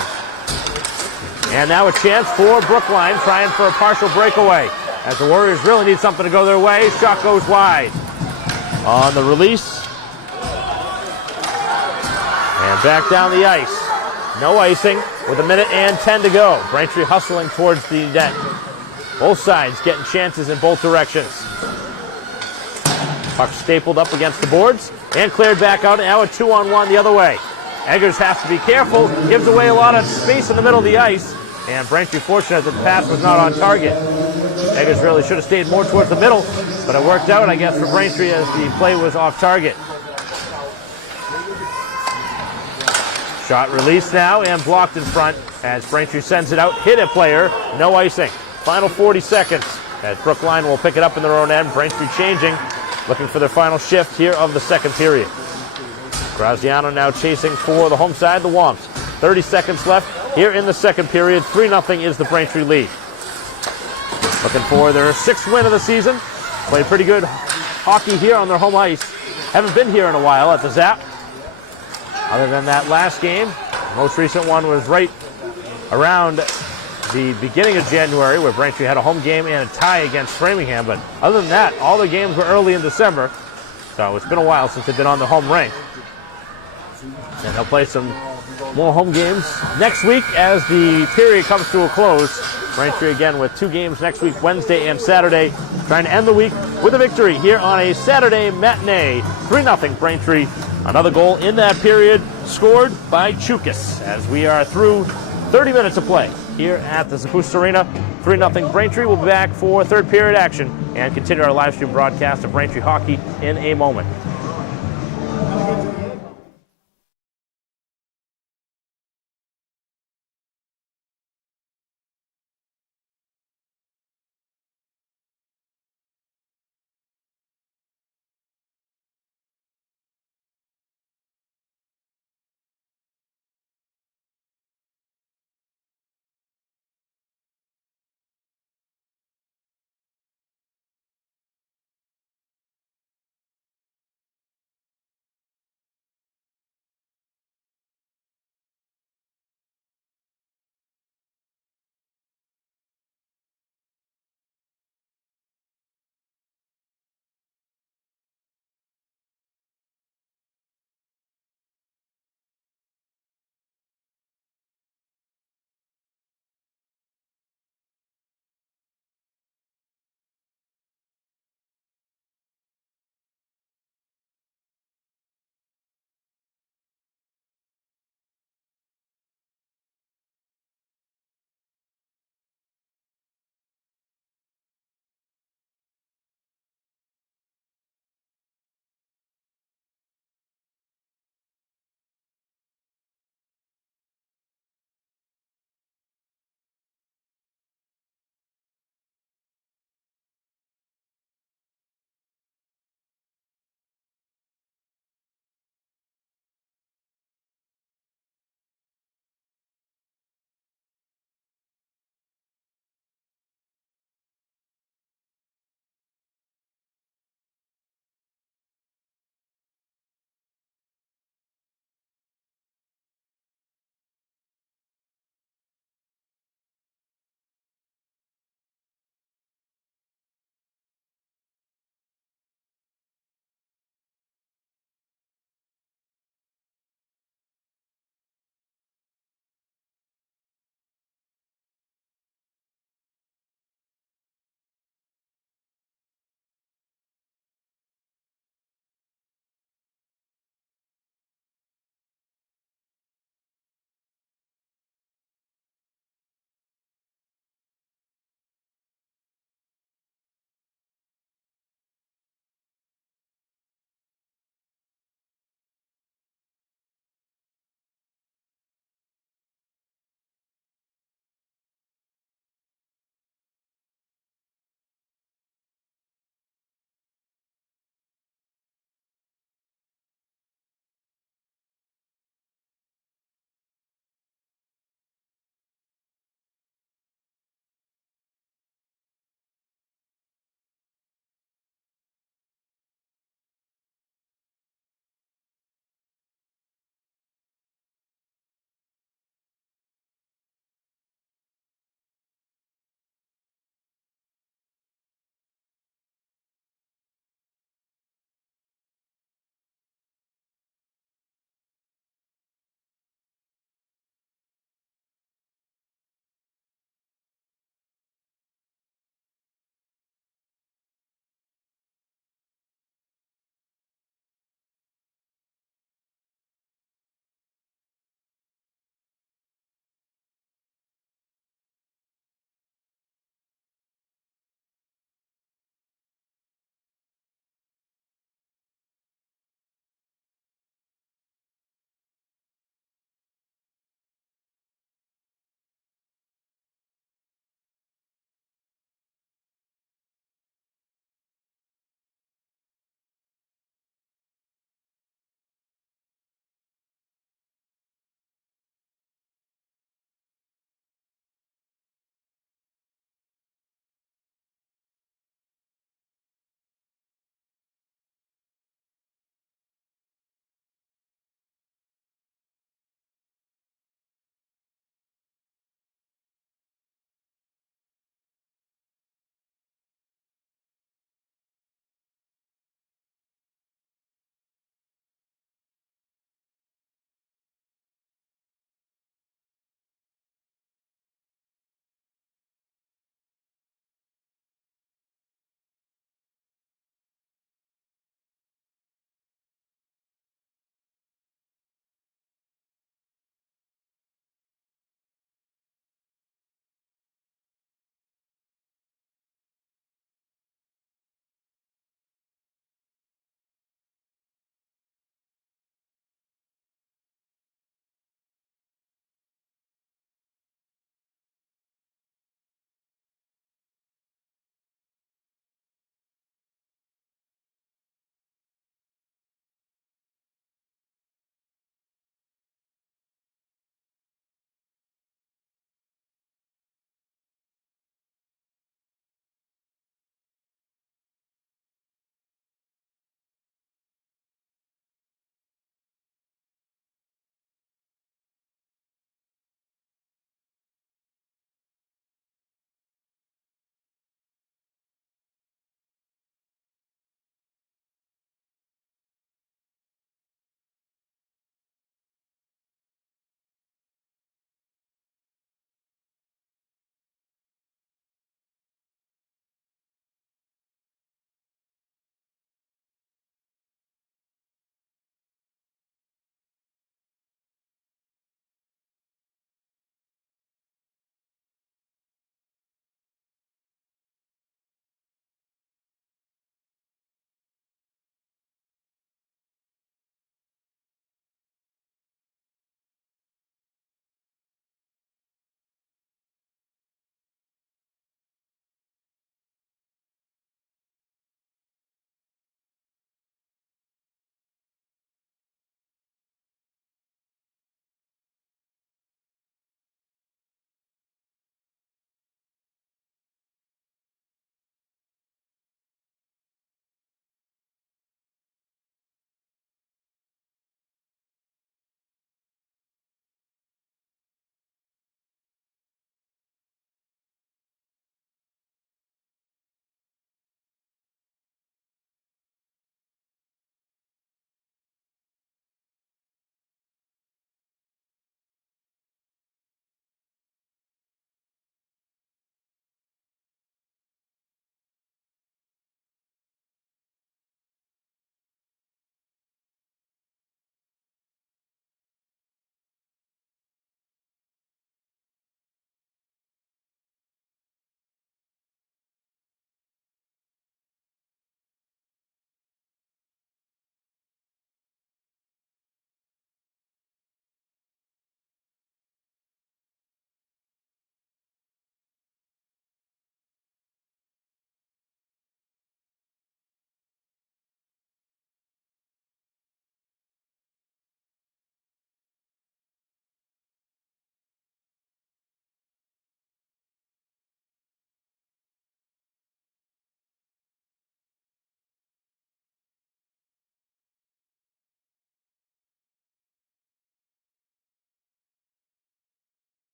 And now a chance for Brookline, trying for a partial breakaway. As the Warriors really need something to go their way, shot goes wide. On the release. And back down the ice. No icing with 1:10 to go. Braintree hustling towards the net. Both sides getting chances in both directions. Puck stapled up against the boards and cleared back out. Now a 2-on-1 the other way. Eggers has to be careful. Gives away a lot of space in the middle of the ice. And Braintree fortunate that the pass was not on target. Eggers really should have stayed more towards the middle, but it worked out, I guess, for Braintree as the play was off target. Shot released now and blocked in front as Braintree sends it out. Hit a player, no icing. Final 40 seconds as Brookline will pick it up in their own end. Braintree changing, looking for their final shift here of the second period. Graziano now chasing for the home side, the Womps. 30 seconds left here in the second period. 3-0 is the Braintree lead. Looking for their 6th win of the season. Played pretty good hockey here on their home ice. Haven't been here in a while at the Zap. Other than that last game, the most recent one was right around the beginning of January where Braintree had a home game and a tie against Framingham. But other than that, all the games were early in December. So it's been a while since they've been on the home rink. And they'll play some more home games next week as the period comes to a close. Braintree again with 2 games next week, Wednesday and Saturday, trying to end the week with a victory here on a Saturday matinee. 3-0 Braintree. Another goal in that period scored by Chukas as we are through 30 minutes of play here at the Zapruder Arena. 3-0 Braintree. We'll be back for third period action and continue our live stream broadcast of Braintree hockey in a moment.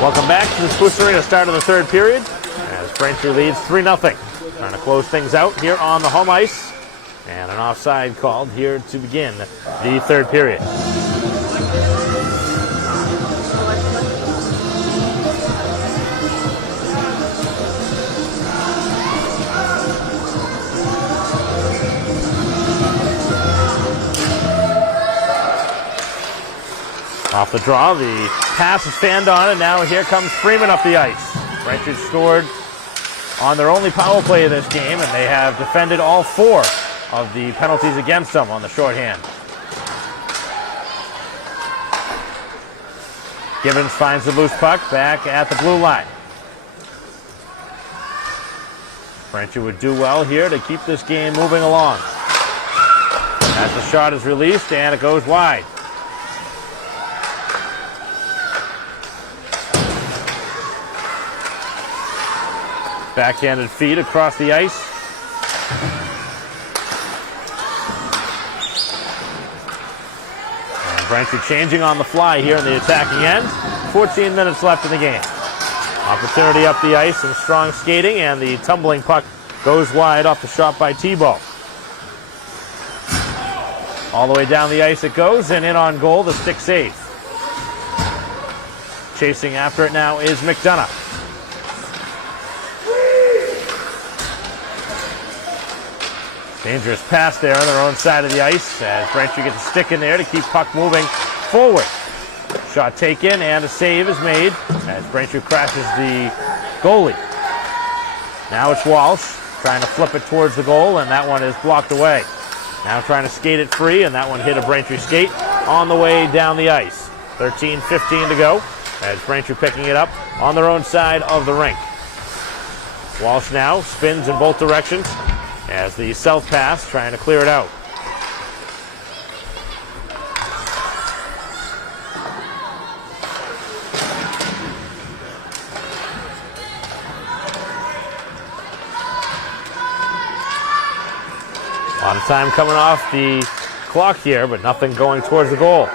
Welcome back to the Spruce Arena, start of the third period, as Braintree leads 3-0. Trying to close things out here on the home ice, and an offside called here to begin the third period. Off the draw, the pass is fanned on, and now here comes Freeman up the ice. Braintree scored on their only power play of this game, and they have defended all 4 of the penalties against them on the shorthand. Gibbons finds the loose puck back at the blue line. Braintree would do well here to keep this game moving along. As the shot is released, and it goes wide. Backhanded feed across the ice. And Braintree changing on the fly here in the attacking end. 14 minutes left in the game. Opportunity up the ice, some strong skating, and the tumbling puck goes wide off the shot by Tebow. All the way down the ice it goes, and in on goal, the stick save. Chasing after it now is McDonough. Dangerous pass there on their own side of the ice as Braintree gets a stick in there to keep puck moving forward. Shot taken and a save is made as Braintree crashes the goalie. Now it's Walsh trying to flip it towards the goal, and that one is blocked away. Now trying to skate it free, and that one hit a Braintree skate on the way down the ice. 13-15 to go as Braintree picking it up on their own side of the rink. Walsh now spins in both directions as the south pass trying to clear it out. A lot of time coming off the clock here, but nothing going towards the goal.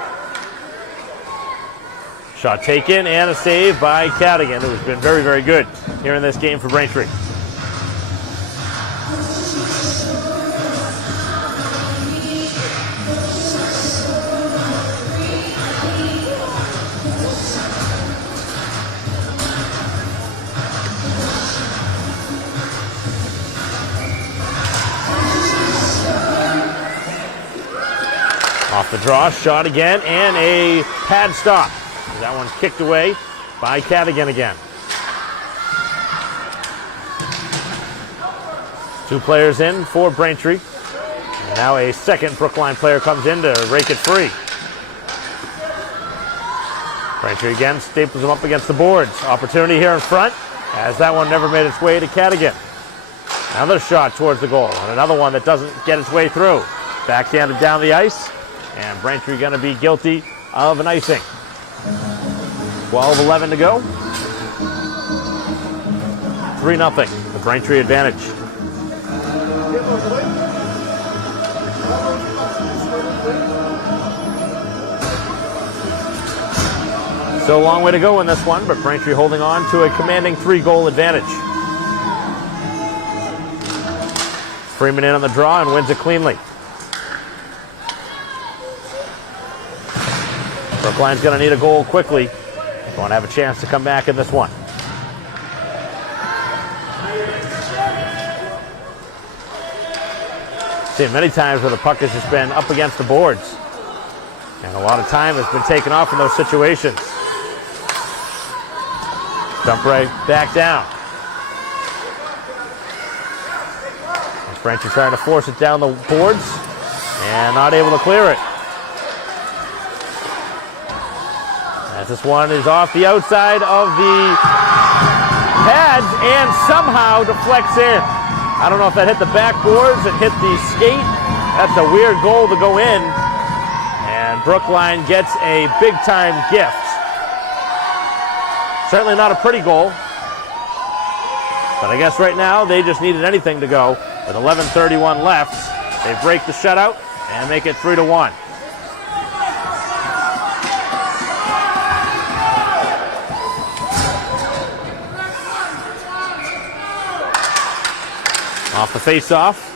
Shot taken and a save by Cadigan, who has been very, very good here in this game for Braintree. Off the draw, shot again, and a pad stop. That one's kicked away by Cadigan again. 2 players in for Braintree. And now a second Brookline player comes in to rake it free. Braintree again staples him up against the boards. Opportunity here in front, as that one never made its way to Cadigan. Another shot towards the goal, and another one that doesn't get its way through. Backhanded down the ice. And Braintree going to be guilty of an icing. 12-11 to go. 3-0, the Braintree advantage. So a long way to go in this one, but Braintree holding on to a commanding 3-goal advantage. Freeman in on the draw and wins it cleanly. Brookline's going to need a goal quickly. They want to have a chance to come back in this one. Seen many times where the puck has just been up against the boards. And a lot of time has been taken off in those situations. Dump right back down. Braintree trying to force it down the boards and not able to clear it. As this one is off the outside of the pads and somehow deflects in. I don't know if that hit the backboards, it hit the skate. That's a weird goal to go in. And Brookline gets a big-time gift. Certainly not a pretty goal. But I guess right now they just needed anything to go. With 11:31 left, they break the shutout and make it 3-1. Off the face-off.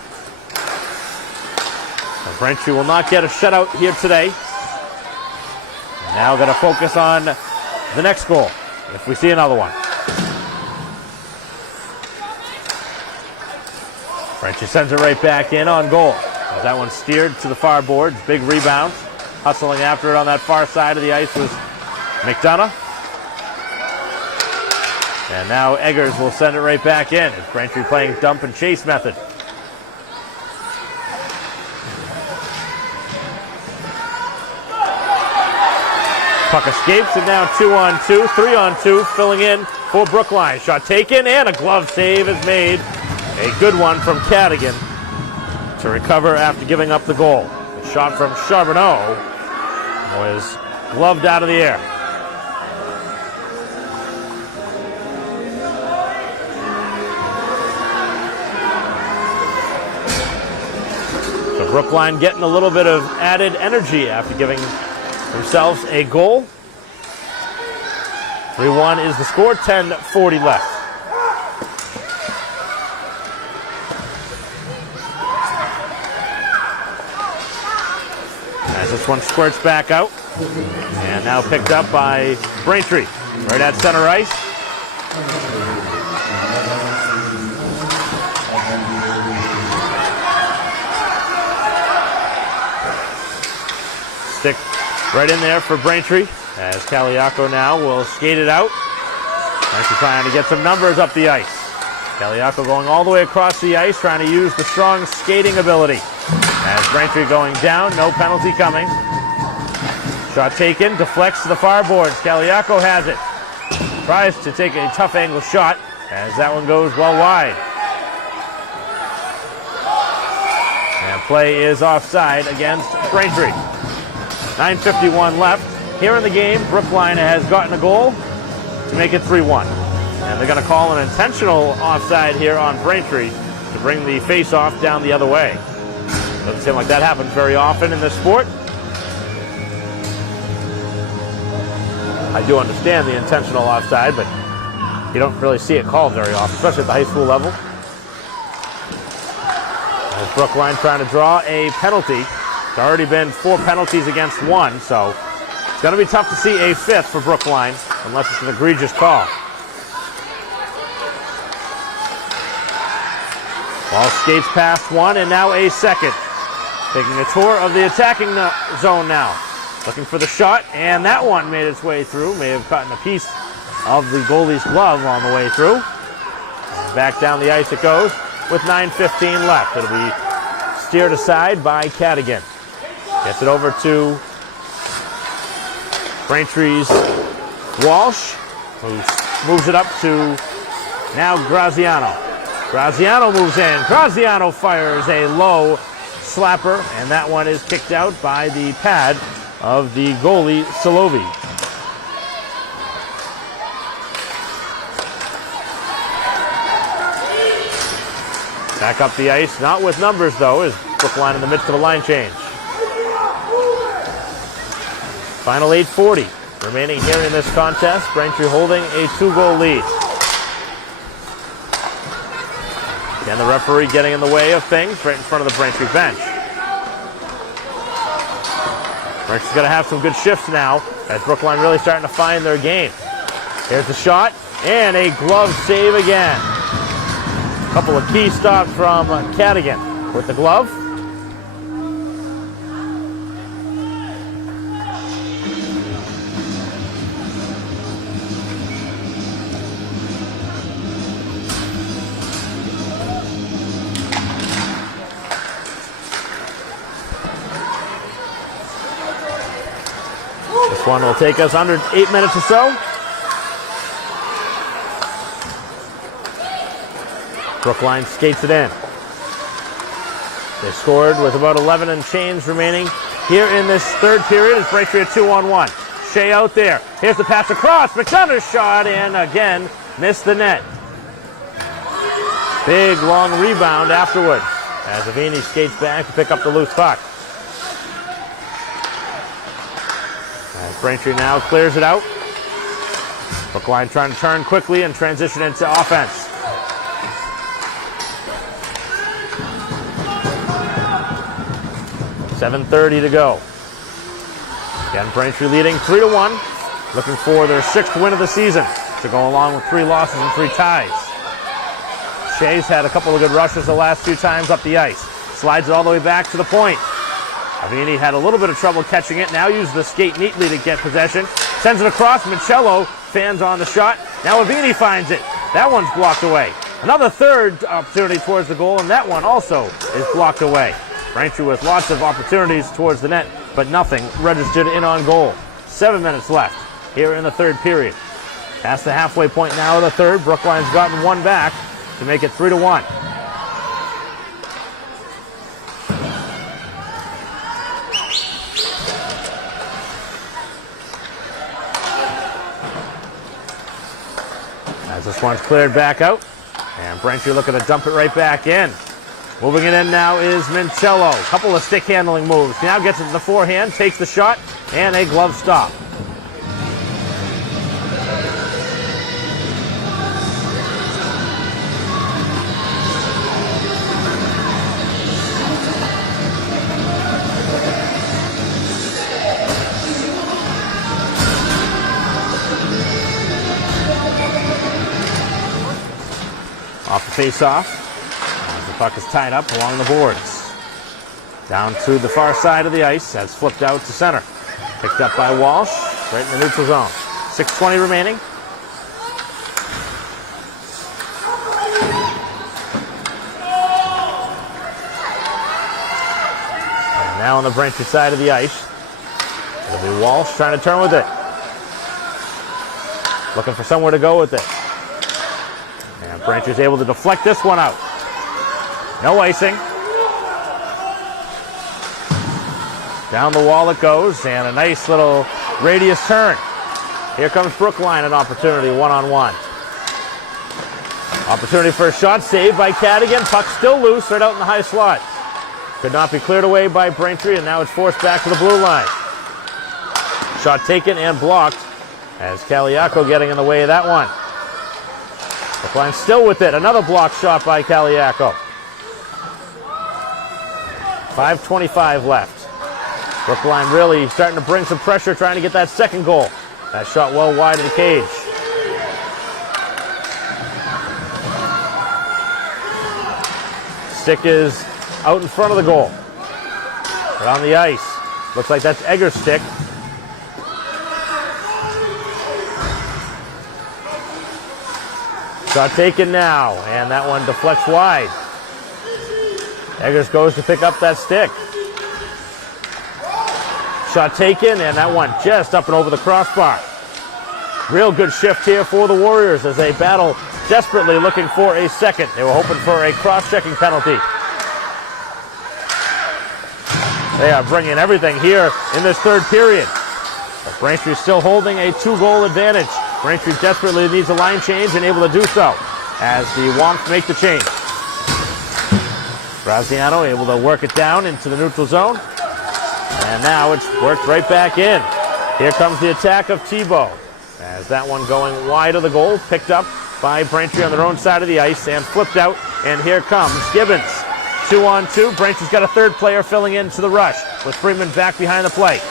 Braintree will not get a shutout here today. Now got to focus on the next goal, if we see another one. Braintree sends it right back in on goal. As that one steered to the far boards, big rebound. Hustling after it on that far side of the ice was McDonough. And now Eggers will send it right back in. As Braintree playing dump and chase method. Puck escapes, and now 2-on-2, 3-on-2, filling in for Brookline. Shot taken, and a glove save is made. A good one from Cadigan to recover after giving up the goal. The shot from Charbonneau was gloved out of the air. So Brookline getting a little bit of added energy after giving themselves a goal. 3-1 is the score, 10:40 left. As this one squirts back out, and now picked up by Braintree, right at center ice. Stick right in there for Braintree, as Kaliako now will skate it out. Braintree trying to get some numbers up the ice. Kaliako going all the way across the ice, trying to use the strong skating ability. As Braintree going down, no penalty coming. Shot taken, deflects to the far boards. Kaliako has it. Tries to take a tough angle shot, as that one goes well wide. And play is offside against Braintree. 9:51 left. Here in the game, Brookline has gotten a goal to make it 3-1. And they're going to call an intentional offside here on Braintree to bring the face-off down the other way. Doesn't seem like that happens very often in this sport. I do understand the intentional offside, but you don't really see it called very often, especially at the high school level. As Brookline trying to draw a penalty. It's already been 4 penalties against 1, so it's going to be tough to see a 5th for Brookline, unless it's an egregious call. Ball skates past one, and now a second. Taking a tour of the attacking zone now. Looking for the shot, and that one made its way through. May have gotten a piece of the goalie's glove on the way through. And back down the ice it goes with 9:15 left. It'll be steered aside by Cadigan. Gets it over to Braintree's Walsh, who moves it up to now Graziano. Graziano moves in. Graziano fires a low slapper, and that one is kicked out by the pad of the goalie, Salovi. Back up the ice, not with numbers though, is Brookline in the midst of a line change. Final 8:40 remaining here in this contest. Braintree holding a 2-goal lead. Again, the referee getting in the way of things right in front of the Braintree bench. Brent's going to have some good shifts now as Brookline really starting to find their game. Here's the shot, and a glove save again. A couple of key stops from Cadigan with the glove. one will take us under 8 minutes or so. Brookline skates it in. They scored with about 11 and change remaining here in this third period. It's Braintree at 2-on-1. Shea out there. Here's the pass across. McDonough's shot, and again, missed the net. Big, long rebound afterward as Avini skates back to pick up the loose puck. As Braintree now clears it out. Brookline trying to turn quickly and transition into offense. .7:30 to go. Again, Braintree leading 3-1. Looking for their 6th win of the season to go along with 3 losses and 3 ties. Shea's had a couple of good rushes the last 2 times up the ice. Slides it all the way back to the point. Avini had a little bit of trouble catching it. Now uses the skate neatly to get possession. Sends it across. Michello fans on the shot. Now Avini finds it. That one's blocked away. Another third opportunity towards the goal, and that one also is blocked away. Braintree with lots of opportunities towards the net, but nothing registered in on goal. 7 minutes left here in the third period. Past the halfway point now of the third. Brookline's gotten one back to make it 3-1. As this one's cleared back out, and Braintree looking to dump it right back in. Moving it in now is Mincello. Couple of stick handling moves. Now gets it to the forehand, takes the shot, and a glove stop. Off the face-off. Puck is tied up along the boards. Down to the far side of the ice. That's flipped out to center. Picked up by Walsh, right in the neutral zone. 6:20 remaining. And now on the Braintree side of the ice. It'll be Walsh trying to turn with it. Looking for somewhere to go with it. And Braintree's able to deflect this one out. No icing. Down the wall it goes, and a nice little radius turn. Here comes Brookline, an opportunity, one-on-one. Opportunity for a shot, saved by Cadigan. Puck still loose, right out in the high slot. Could not be cleared away by Braintree, and now it's forced back to the blue line. Shot taken and blocked, as Kaliako getting in the way of that one. Brookline still with it. Another block shot by Kaliako. 5:25 left. Brookline really starting to bring some pressure, trying to get that second goal. That shot well wide of the cage. Stick is out in front of the goal. But on the ice. Looks like that's Egger's stick. Shot taken now, and that one deflects wide. Eggers goes to pick up that stick. Shot taken, and that one just up and over the crossbar. Real good shift here for the Warriors as they battle desperately looking for a second. They were hoping for a cross-checking penalty. They are bringing everything here in this third period. But Braintree still holding a 2-goal advantage. Braintree desperately needs a line change and able to do so as the Wonks make the change. Graziano able to work it down into the neutral zone. And now it's worked right back in. Here comes the attack of Tebow. As that one going wide of the goal, picked up by Braintree on their own side of the ice and flipped out. And here comes Gibbons. 2-on-2. Braintree's got a third player filling into the rush with Freeman back behind the plate.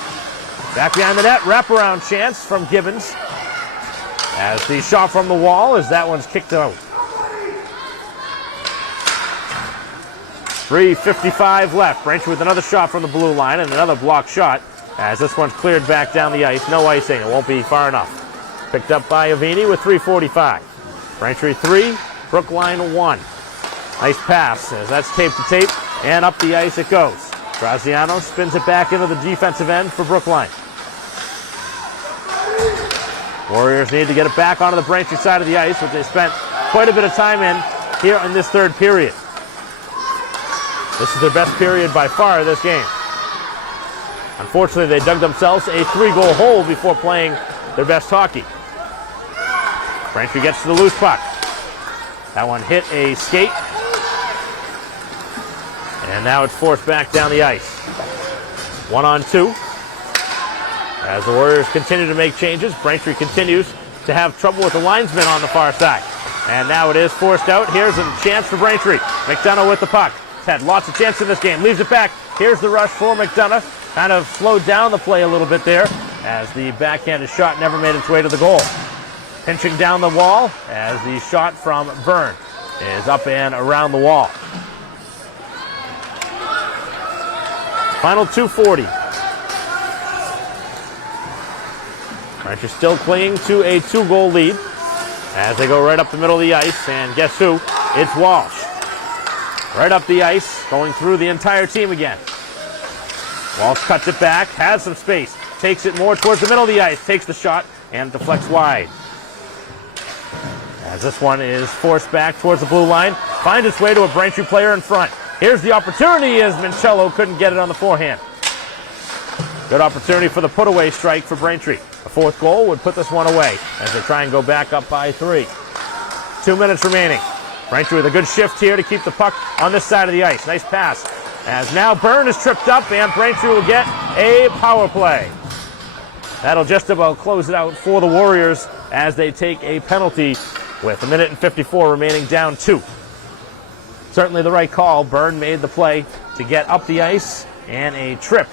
Back behind the net, wraparound chance from Gibbons. As the shot from the wall, as that one's kicked out. 3:55 left. Braintree with another shot from the blue line and another block shot as this one's cleared back down the ice. No icing. It won't be far enough. Picked up by Avini with 3:45. Braintree 3, Brookline 1. Nice pass as that's tape to tape, and up the ice it goes. Graziano spins it back into the defensive end for Brookline. Warriors need to get it back onto the Braintree side of the ice, which they spent quite a bit of time in here in this third period. This is their best period by far this game. Unfortunately, they dug themselves a 3-goal hole before playing their best hockey. Braintree gets to the loose puck. That one hit a skate. And now it's forced back down the ice. 1-on-2. As the Warriors continue to make changes, Braintree continues to have trouble with the linesman on the far side. And now it is forced out. Here's a chance for Braintree. McDonough with the puck. He's had lots of chances in this game. Leaves it back. Here's the rush for McDonough. Kind of slowed down the play a little bit there as the backhanded shot never made its way to the goal. Pinching down the wall as the shot from Byrne is up and around the wall. Final 2:40. Braintree still clinging to a 2-goal lead as they go right up the middle of the ice, and guess who? It's Walsh. Right up the ice, going through the entire team again. Walsh cuts it back, has some space, takes it more towards the middle of the ice, takes the shot, and deflects wide. As this one is forced back towards the blue line, finds its way to a Braintree player in front. Here's the opportunity as Mincello couldn't get it on the forehand. Good opportunity for the put-away strike for Braintree. A fourth goal would put this one away as they try and go back up by 3. 2 minutes remaining. Braintree with a good shift here to keep the puck on this side of the ice. Nice pass. As now Byrne is tripped up and Braintree will get a power play. That'll just about close it out for the Warriors as they take a penalty with 1:54 remaining, down 2. Certainly the right call. Byrne made the play to get up the ice and a trip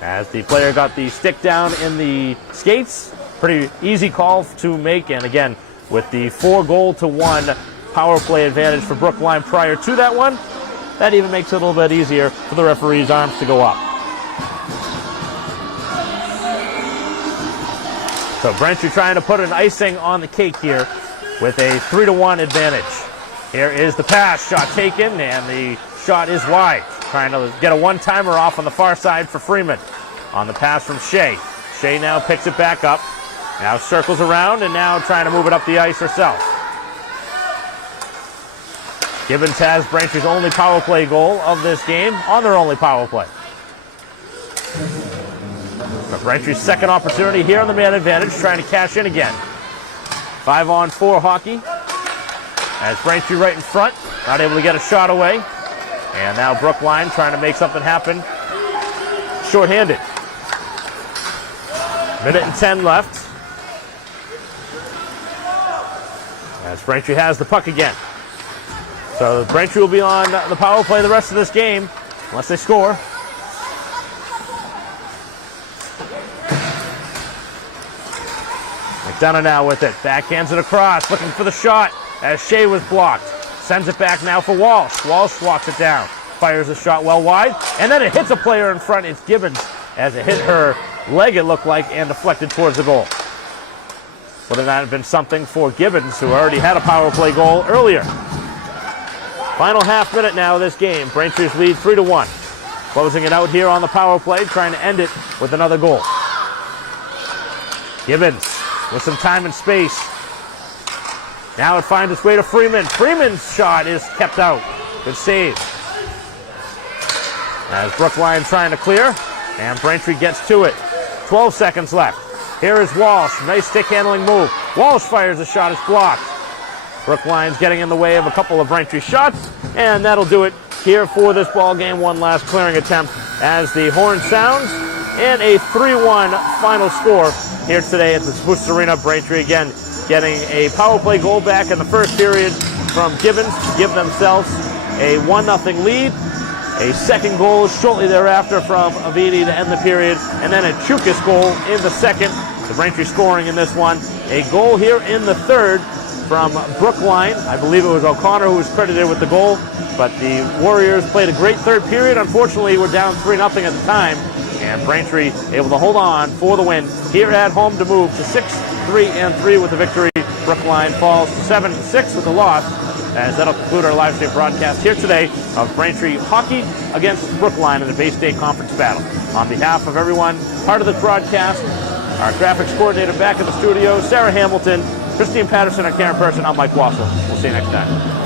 as the player got the stick down in the skates. Pretty easy call to make, and again, with the 4-goal-to-1 power play advantage for Brookline prior to that one, that even makes it a little bit easier for the referee's arms to go up. So Braintree trying to put an icing on the cake here with a 3-1 advantage. Here is the pass, shot taken, and the shot is wide. Trying to get a one-timer off on the far side for Freeman on the pass from Shea. Shea now picks it back up, now circles around, and now trying to move it up the ice herself. Gibbons has Braintree's only power play goal of this game on their only power play. But Braintree's second opportunity here on the man advantage, trying to cash in again. 5-on-4 hockey. As Braintree right in front, not able to get a shot away. And now Brookline trying to make something happen. Short-handed. 1:10 left. As Braintree has the puck again. So Braintree will be on the power play the rest of this game, unless they score. McDonough now with it. Backhands it across, looking for the shot as Shea was blocked. Sends it back now for Walsh. Walsh walks it down. Fires a shot well wide, and then it hits a player in front. It's Gibbons as it hit her leg, it looked like, and deflected towards the goal. Would have not been something for Gibbons, who already had a power play goal earlier. Final half minute now of this game. Braintree's lead 3-1. Closing it out here on the power play, trying to end it with another goal. Gibbons with some time and space. Now it finds its way to Freeman. Freeman's shot is kept out. Good save. As Brookline trying to clear, and Braintree gets to it. 12 seconds left. Here is Walsh. Nice stick handling move. Walsh fires a shot. It's blocked. Brookline's getting in the way of a couple of Braintree shots, and that'll do it here for this ball game. One last clearing attempt as the horn sounds, and a 3-1 final score here today at the Spruce Arena. Braintree again getting a power play goal back in the first period from Gibbons to give themselves a 1-0 lead. A second goal shortly thereafter from Avidi to end the period, and then a Chukas goal in the second. The Braintree scoring in this one. A goal here in the third from Brookline. I believe it was O'Connor who was credited with the goal, but the Warriors played a great third period. Unfortunately, we're down 3-0 at the time, and Braintree able to hold on for the win here at home to move to 6-3-3 with the victory. Brookline falls to 7-6 with the loss, as that'll conclude our live stream broadcast here today of Braintree hockey against Brookline in the Bay State Conference battle. On behalf of everyone part of this broadcast, Our graphics coordinator back in the studio, Sarah Hamilton, Christine Patterson, and Karen Person. I'm Mike Wassel. We'll see you next time.